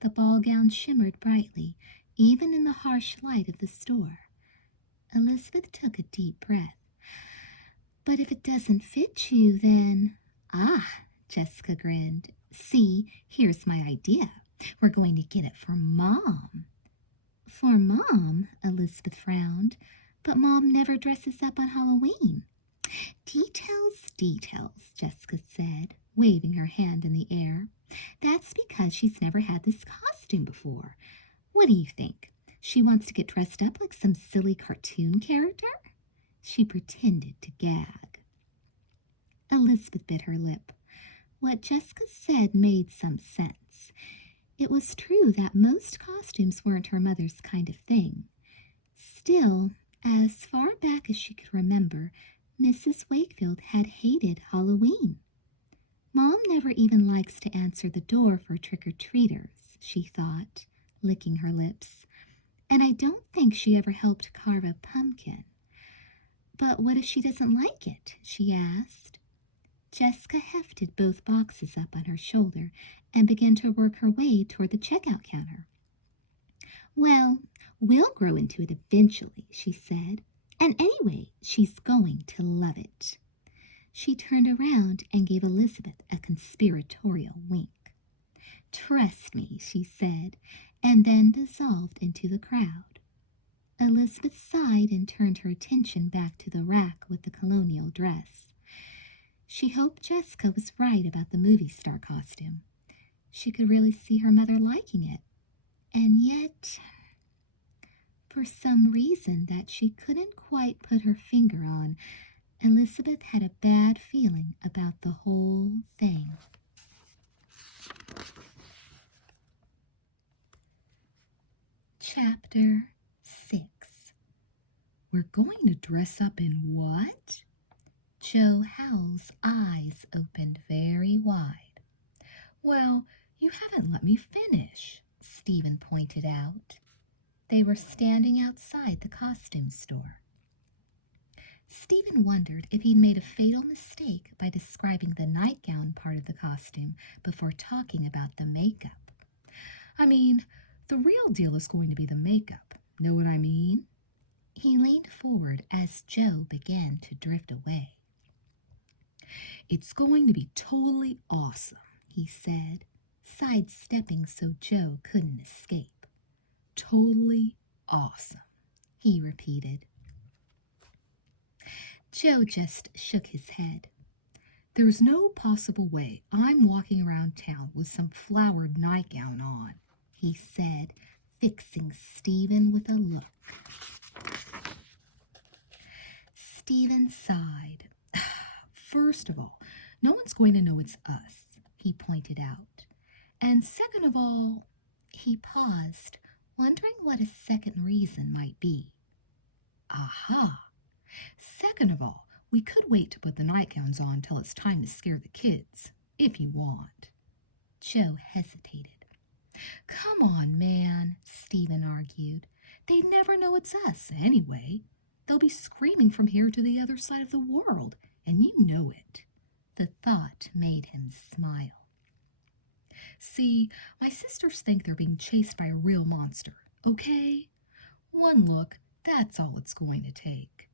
The ball gown shimmered brightly, even in the harsh light of the store. Elizabeth took a deep breath. But if it doesn't fit you, then... Ah, Jessica grinned. See, here's my idea. We're going to get it for Mom. For Mom? Elizabeth frowned. But Mom never dresses up on Halloween. Details, Jessica said, waving her hand in the air. That's because she's never had this costume before. What do you think? She wants to get dressed up like some silly cartoon character? She pretended to gag. Elizabeth bit her lip. What Jessica said made some sense. It was true that most costumes weren't her mother's kind of thing. Still, as far back as she could remember, Mrs. Wakefield had hated Halloween. Mom never even likes to answer the door for trick-or-treaters, she thought, licking her lips. And I don't think she ever helped carve a pumpkin. But what if she doesn't like it? She asked. Jessica hefted both boxes up on her shoulder and began to work her way toward the checkout counter. Well, we'll grow into it eventually, she said. And anyway, she's going to love it. She turned around and gave Elizabeth a conspiratorial wink. Trust me, she said, and then dissolved into the crowd. Elizabeth sighed and turned her attention back to the rack with the colonial dress. She hoped Jessica was right about the movie star costume. She could really see her mother liking it. And yet, for some reason that she couldn't quite put her finger on, Elizabeth had a bad feeling about the whole thing. Chapter 6. We're going to dress up in what? Joe Howell's eyes opened very wide. Well, you haven't let me finish, Stephen pointed out. They were standing outside the costume store. Stephen wondered if he'd made a fatal mistake by describing the nightgown part of the costume before talking about the makeup. I mean, the real deal is going to be the makeup. Know what I mean? He leaned forward as Joe began to drift away. It's going to be totally awesome, he said, sidestepping so Joe couldn't escape. Totally awesome, he repeated. Joe just shook his head. There's no possible way I'm walking around town with some flowered nightgown on, he said, fixing Stephen with a look. Stephen sighed. First of all, no one's going to know it's us, he pointed out. And second of all, he paused, wondering what a second reason might be. Aha! Second of all, we could wait to put the nightgowns on till it's time to scare the kids, if you want. Joe hesitated. Come on, man, Stephen argued. They'd never know it's us, anyway. They'll be screaming from here to the other side of the world, and you know it. The thought made him smile. See, my sisters think they're being chased by a real monster, okay? One look, that's all it's going to take.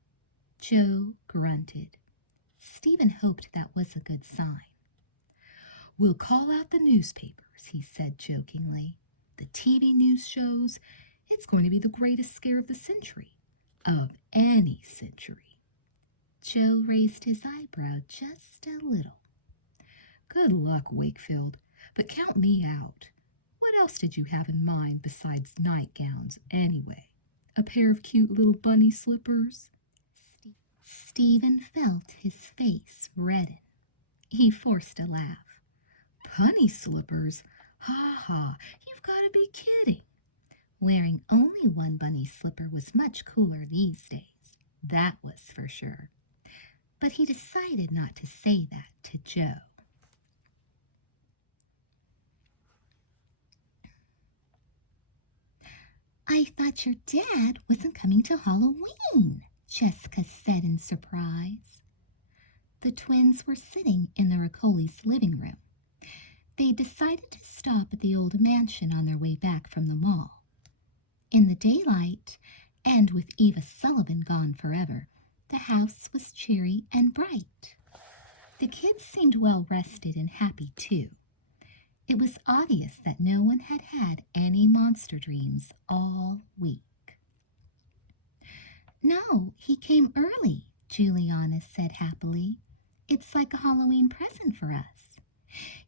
Joe grunted. Stephen hoped that was a good sign. We'll call out the newspapers, he said jokingly. The TV news shows it's going to be the greatest scare of the century. Of any century. Joe raised his eyebrow just a little. Good luck, Wakefield, but count me out. What else did you have in mind besides nightgowns, anyway? A pair of cute little bunny slippers? Stephen felt his face redden. He forced a laugh. Bunny slippers? Ha ha, you've got to be kidding. Wearing only one bunny slipper was much cooler these days, that was for sure. But he decided not to say that to Joe. I thought your dad wasn't coming to Halloween, Jessica said in surprise. The twins were sitting in the Ricoli's living room. They decided to stop at the old mansion on their way back from the mall. In the daylight, and with Eva Sullivan gone forever, the house was cheery and bright. The kids seemed well rested and happy, too. It was obvious that no one had had any monster dreams all week. No, he came early, Juliana said happily. It's like a Halloween present for us.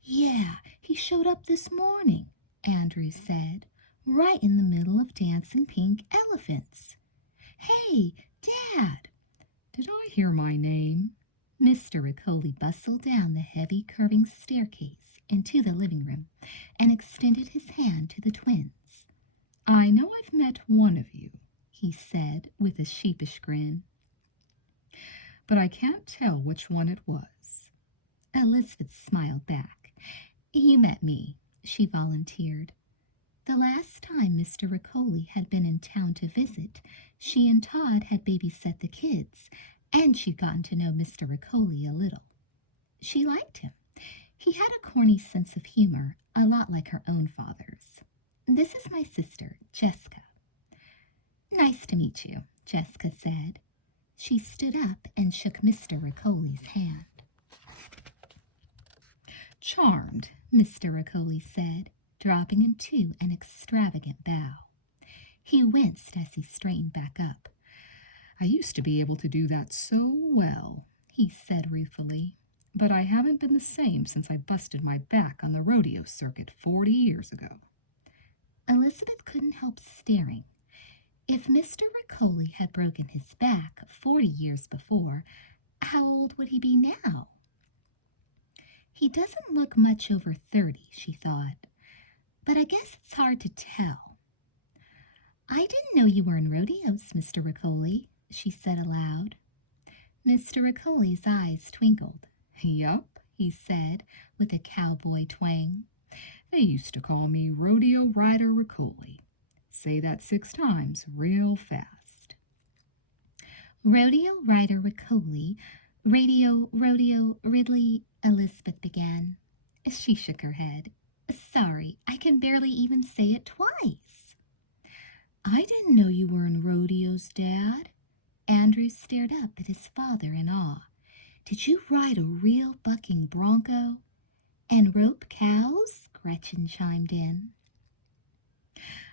Yeah, he showed up this morning, Andrew said, right in the middle of dancing pink elephants. Hey, Dad! Did I hear my name? Mr. Riccoli bustled down the heavy curving staircase into the living room and extended his hand to the twins. I know I've met one of you, he said with a sheepish grin, but I can't tell which one it was. Elizabeth smiled back. You met me, she volunteered. The last time Mr. Riccoli had been in town to visit, she and Todd had babysat the kids, and she'd gotten to know Mr. Riccoli a little. She liked him. He had a corny sense of humor, a lot like her own father's. This is my sister, Jessica. Nice to meet you, Jessica said. She stood up and shook Mr. Riccoli's hand. Charmed, Mr. Riccoli said, dropping into an extravagant bow. He winced as he straightened back up. I used to be able to do that so well, he said ruefully, but I haven't been the same since I busted my back on the rodeo circuit 40 years ago. Elizabeth couldn't help staring. If Mr. Riccoli had broken his back 40 years before, how old would he be now? He doesn't look much over 30, she thought, but I guess it's hard to tell. I didn't know you were in rodeos, Mr. Riccoli, she said aloud. Mr. Riccoli's eyes twinkled. Yup, he said with a cowboy twang. They used to call me Rodeo Rider Riccoli. Say that 6 times real fast. Rodeo Rider Riccoli, Rodeo Ridley, Elizabeth began. She shook her head. Sorry, I can barely even say it twice. I didn't know you were in rodeos, Dad. Andrew stared up at his father in awe. Did you ride a real bucking bronco? And rope cows? Gretchen chimed in.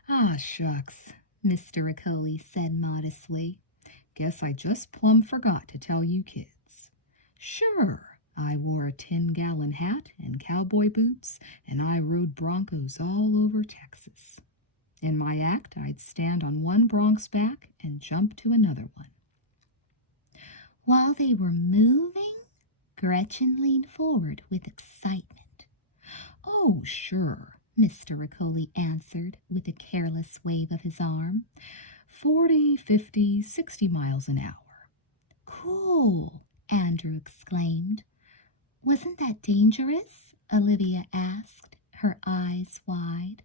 Ah, shucks, Mr. Riccoli said modestly. Guess I just plumb forgot to tell you kids. Sure, I wore a 10-gallon hat and cowboy boots, and I rode broncos all over Texas. In my act, I'd stand on one bronc's back and jump to another one. While they were moving, Gretchen leaned forward with excitement. Oh, sure, Mr. Riccoli answered with a careless wave of his arm. 40, 50, 60 miles an hour. Cool, Andrew exclaimed. Wasn't that dangerous? Olivia asked, her eyes wide.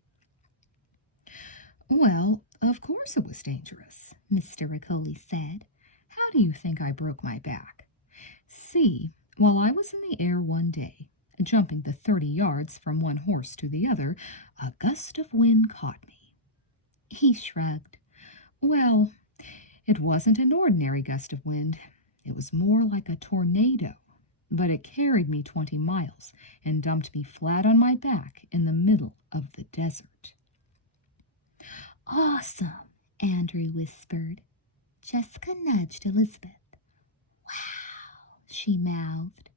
Well, of course it was dangerous, Mr. Riccoli said. How do you think I broke my back? See, while I was in the air one day, jumping the 30 yards from one horse to the other, a gust of wind caught me. He shrugged. Well, it wasn't an ordinary gust of wind. It was more like a tornado, but it carried me 20 miles and dumped me flat on my back in the middle of the desert. Awesome, Andrew whispered. Jessica nudged Elizabeth. Wow, she mouthed.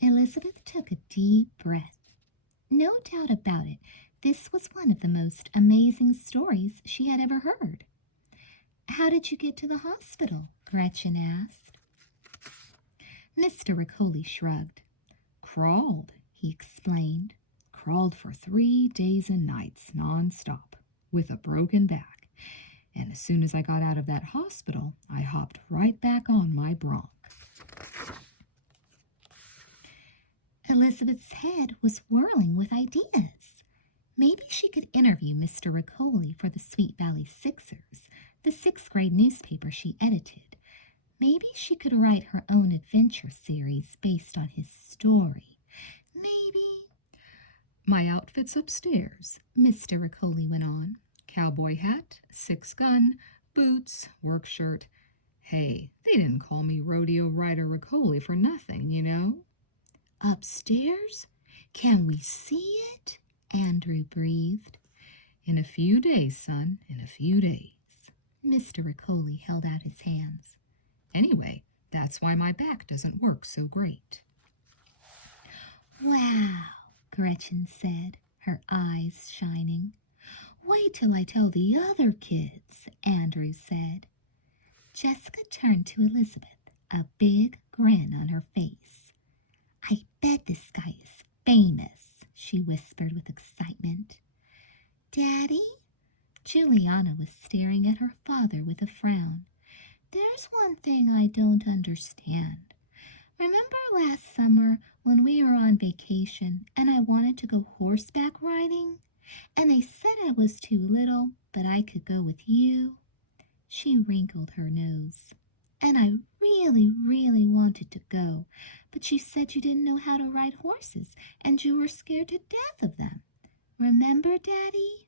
Elizabeth took a deep breath. No doubt about it, this was one of the most amazing stories she had ever heard. How did you get to the hospital? Gretchen asked. Mr. Riccoli shrugged. Crawled, he explained. Crawled for 3 days and nights non-stop with a broken back. And as soon as I got out of that hospital, I hopped right back on my bronc. Elizabeth's head was whirling with ideas. Maybe she could interview Mr. Riccoli for the Sweet Valley Sixers, the 6th grade newspaper she edited. Maybe she could write her own adventure series based on his story. Maybe... My outfit's upstairs, Mr. Riccoli went on. Cowboy hat, 6-gun, boots, work shirt. Hey, they didn't call me Rodeo Rider Riccoli for nothing, you know. Upstairs? Can we see it? Andrew breathed. In a few days, son, in a few days. Mr. Riccoli held out his hands. Anyway, that's why my back doesn't work so great. Wow, Gretchen said, her eyes shining. Wait till I tell the other kids, Andrew said. Jessica turned to Elizabeth, a big, grin on her face. "I bet this guy is famous," she whispered with excitement. "Daddy?" Juliana was staring at her father with a frown. "There's one thing I don't understand. Remember last summer when we were on vacation and I wanted to go horseback riding? And they said I was too little, but I could go with you?" She wrinkled her nose. "And I really, really wanted to go, but you said you didn't know how to ride horses and you were scared to death of them. Remember, Daddy?"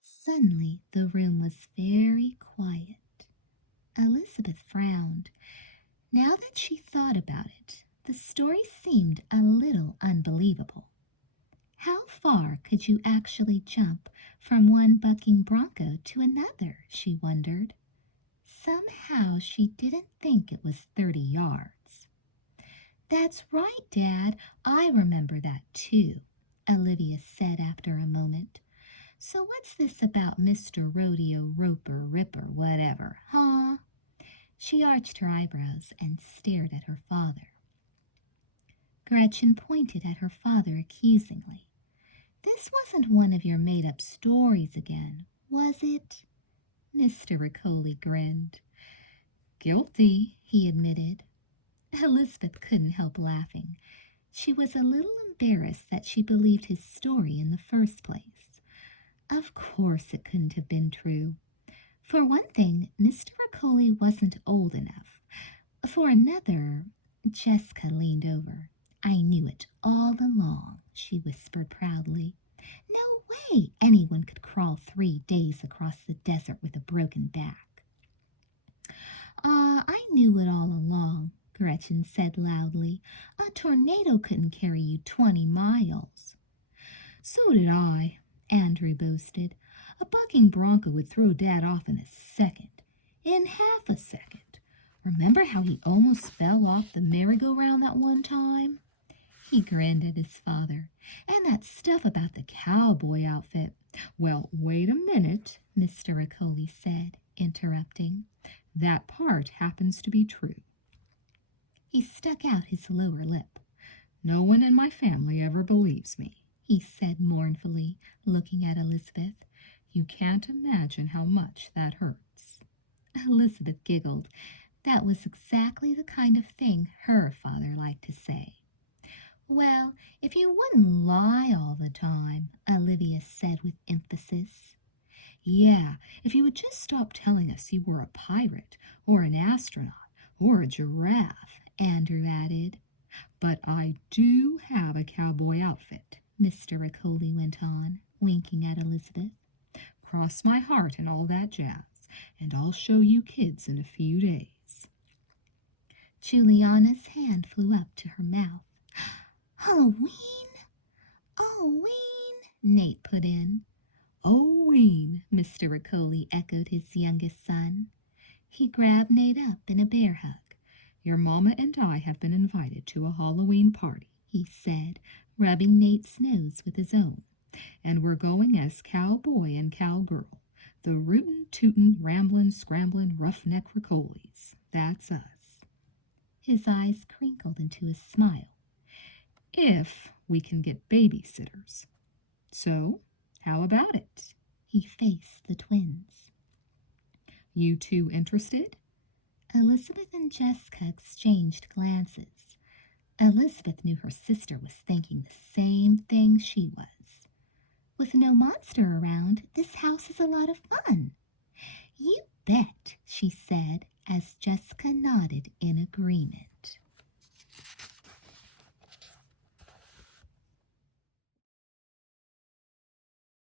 Suddenly the room was very quiet. Elizabeth frowned. Now that she thought about it, the story seemed a little unbelievable. How far could you actually jump from one bucking bronco to another, she wondered. Somehow she didn't think it was 30 yards. "That's right, Dad. I remember that too," Olivia said after a moment. "So what's this about Mr. Rodeo Roper Ripper whatever, huh?" She arched her eyebrows and stared at her father. Gretchen pointed at her father accusingly. "This wasn't one of your made-up stories again, was it?" Mr. Riccoli grinned. Guilty, he admitted. Elizabeth couldn't help laughing. She was a little embarrassed that she believed his story in the first place. Of course it couldn't have been true. For one thing, Mr. Riccoli wasn't old enough. For another, Jessica leaned over. "I knew it all along," she whispered proudly. "No way anyone could crawl 3 days across the desert with a broken back." I knew it all along," Gretchen said loudly. "A tornado couldn't carry you 20 miles. So did I, Andrew boasted. A bucking bronco would throw Dad off in a second. In half a second. Remember how he almost fell off the merry-go-round that one time? He grinned at his father. "And that stuff about the cowboy outfit. Well, wait a minute," Mr. Riccoli said, interrupting. "That part happens to be true." He stuck out his lower lip. "No one in my family ever believes me," he said mournfully, looking at Elizabeth. "You can't imagine how much that hurts." Elizabeth giggled. That was exactly the kind of thing her father liked to say. "Well, if you wouldn't lie all the time," Olivia said with emphasis. "Yeah, if you would just stop telling us you were a pirate, or an astronaut, or a giraffe," Andrew added. "But I do have a cowboy outfit," Mr. Riccoli went on, winking at Elizabeth. "Cross my heart and all that jazz, and I'll show you kids in a few days." Juliana's hand flew up to her mouth. "Halloween? Halloween?" Nate put in. "Oh, Ween," Mr. Riccoli echoed his youngest son. He grabbed Nate up in a bear hug. "Your mama and I have been invited to a Halloween party," he said, rubbing Nate's nose with his own. "And we're going as cowboy and cowgirl. The rootin', tootin', ramblin', scramblin', roughneck Riccolis. That's us." His eyes crinkled into a smile. "If we can get babysitters. So, how about it?" He faced the twins. "You two interested?" Elizabeth and Jessica exchanged glances. Elizabeth knew her sister was thinking the same thing she was. "With no monster around, this house is a lot of fun." "You bet," she said, as Jessica nodded in agreement.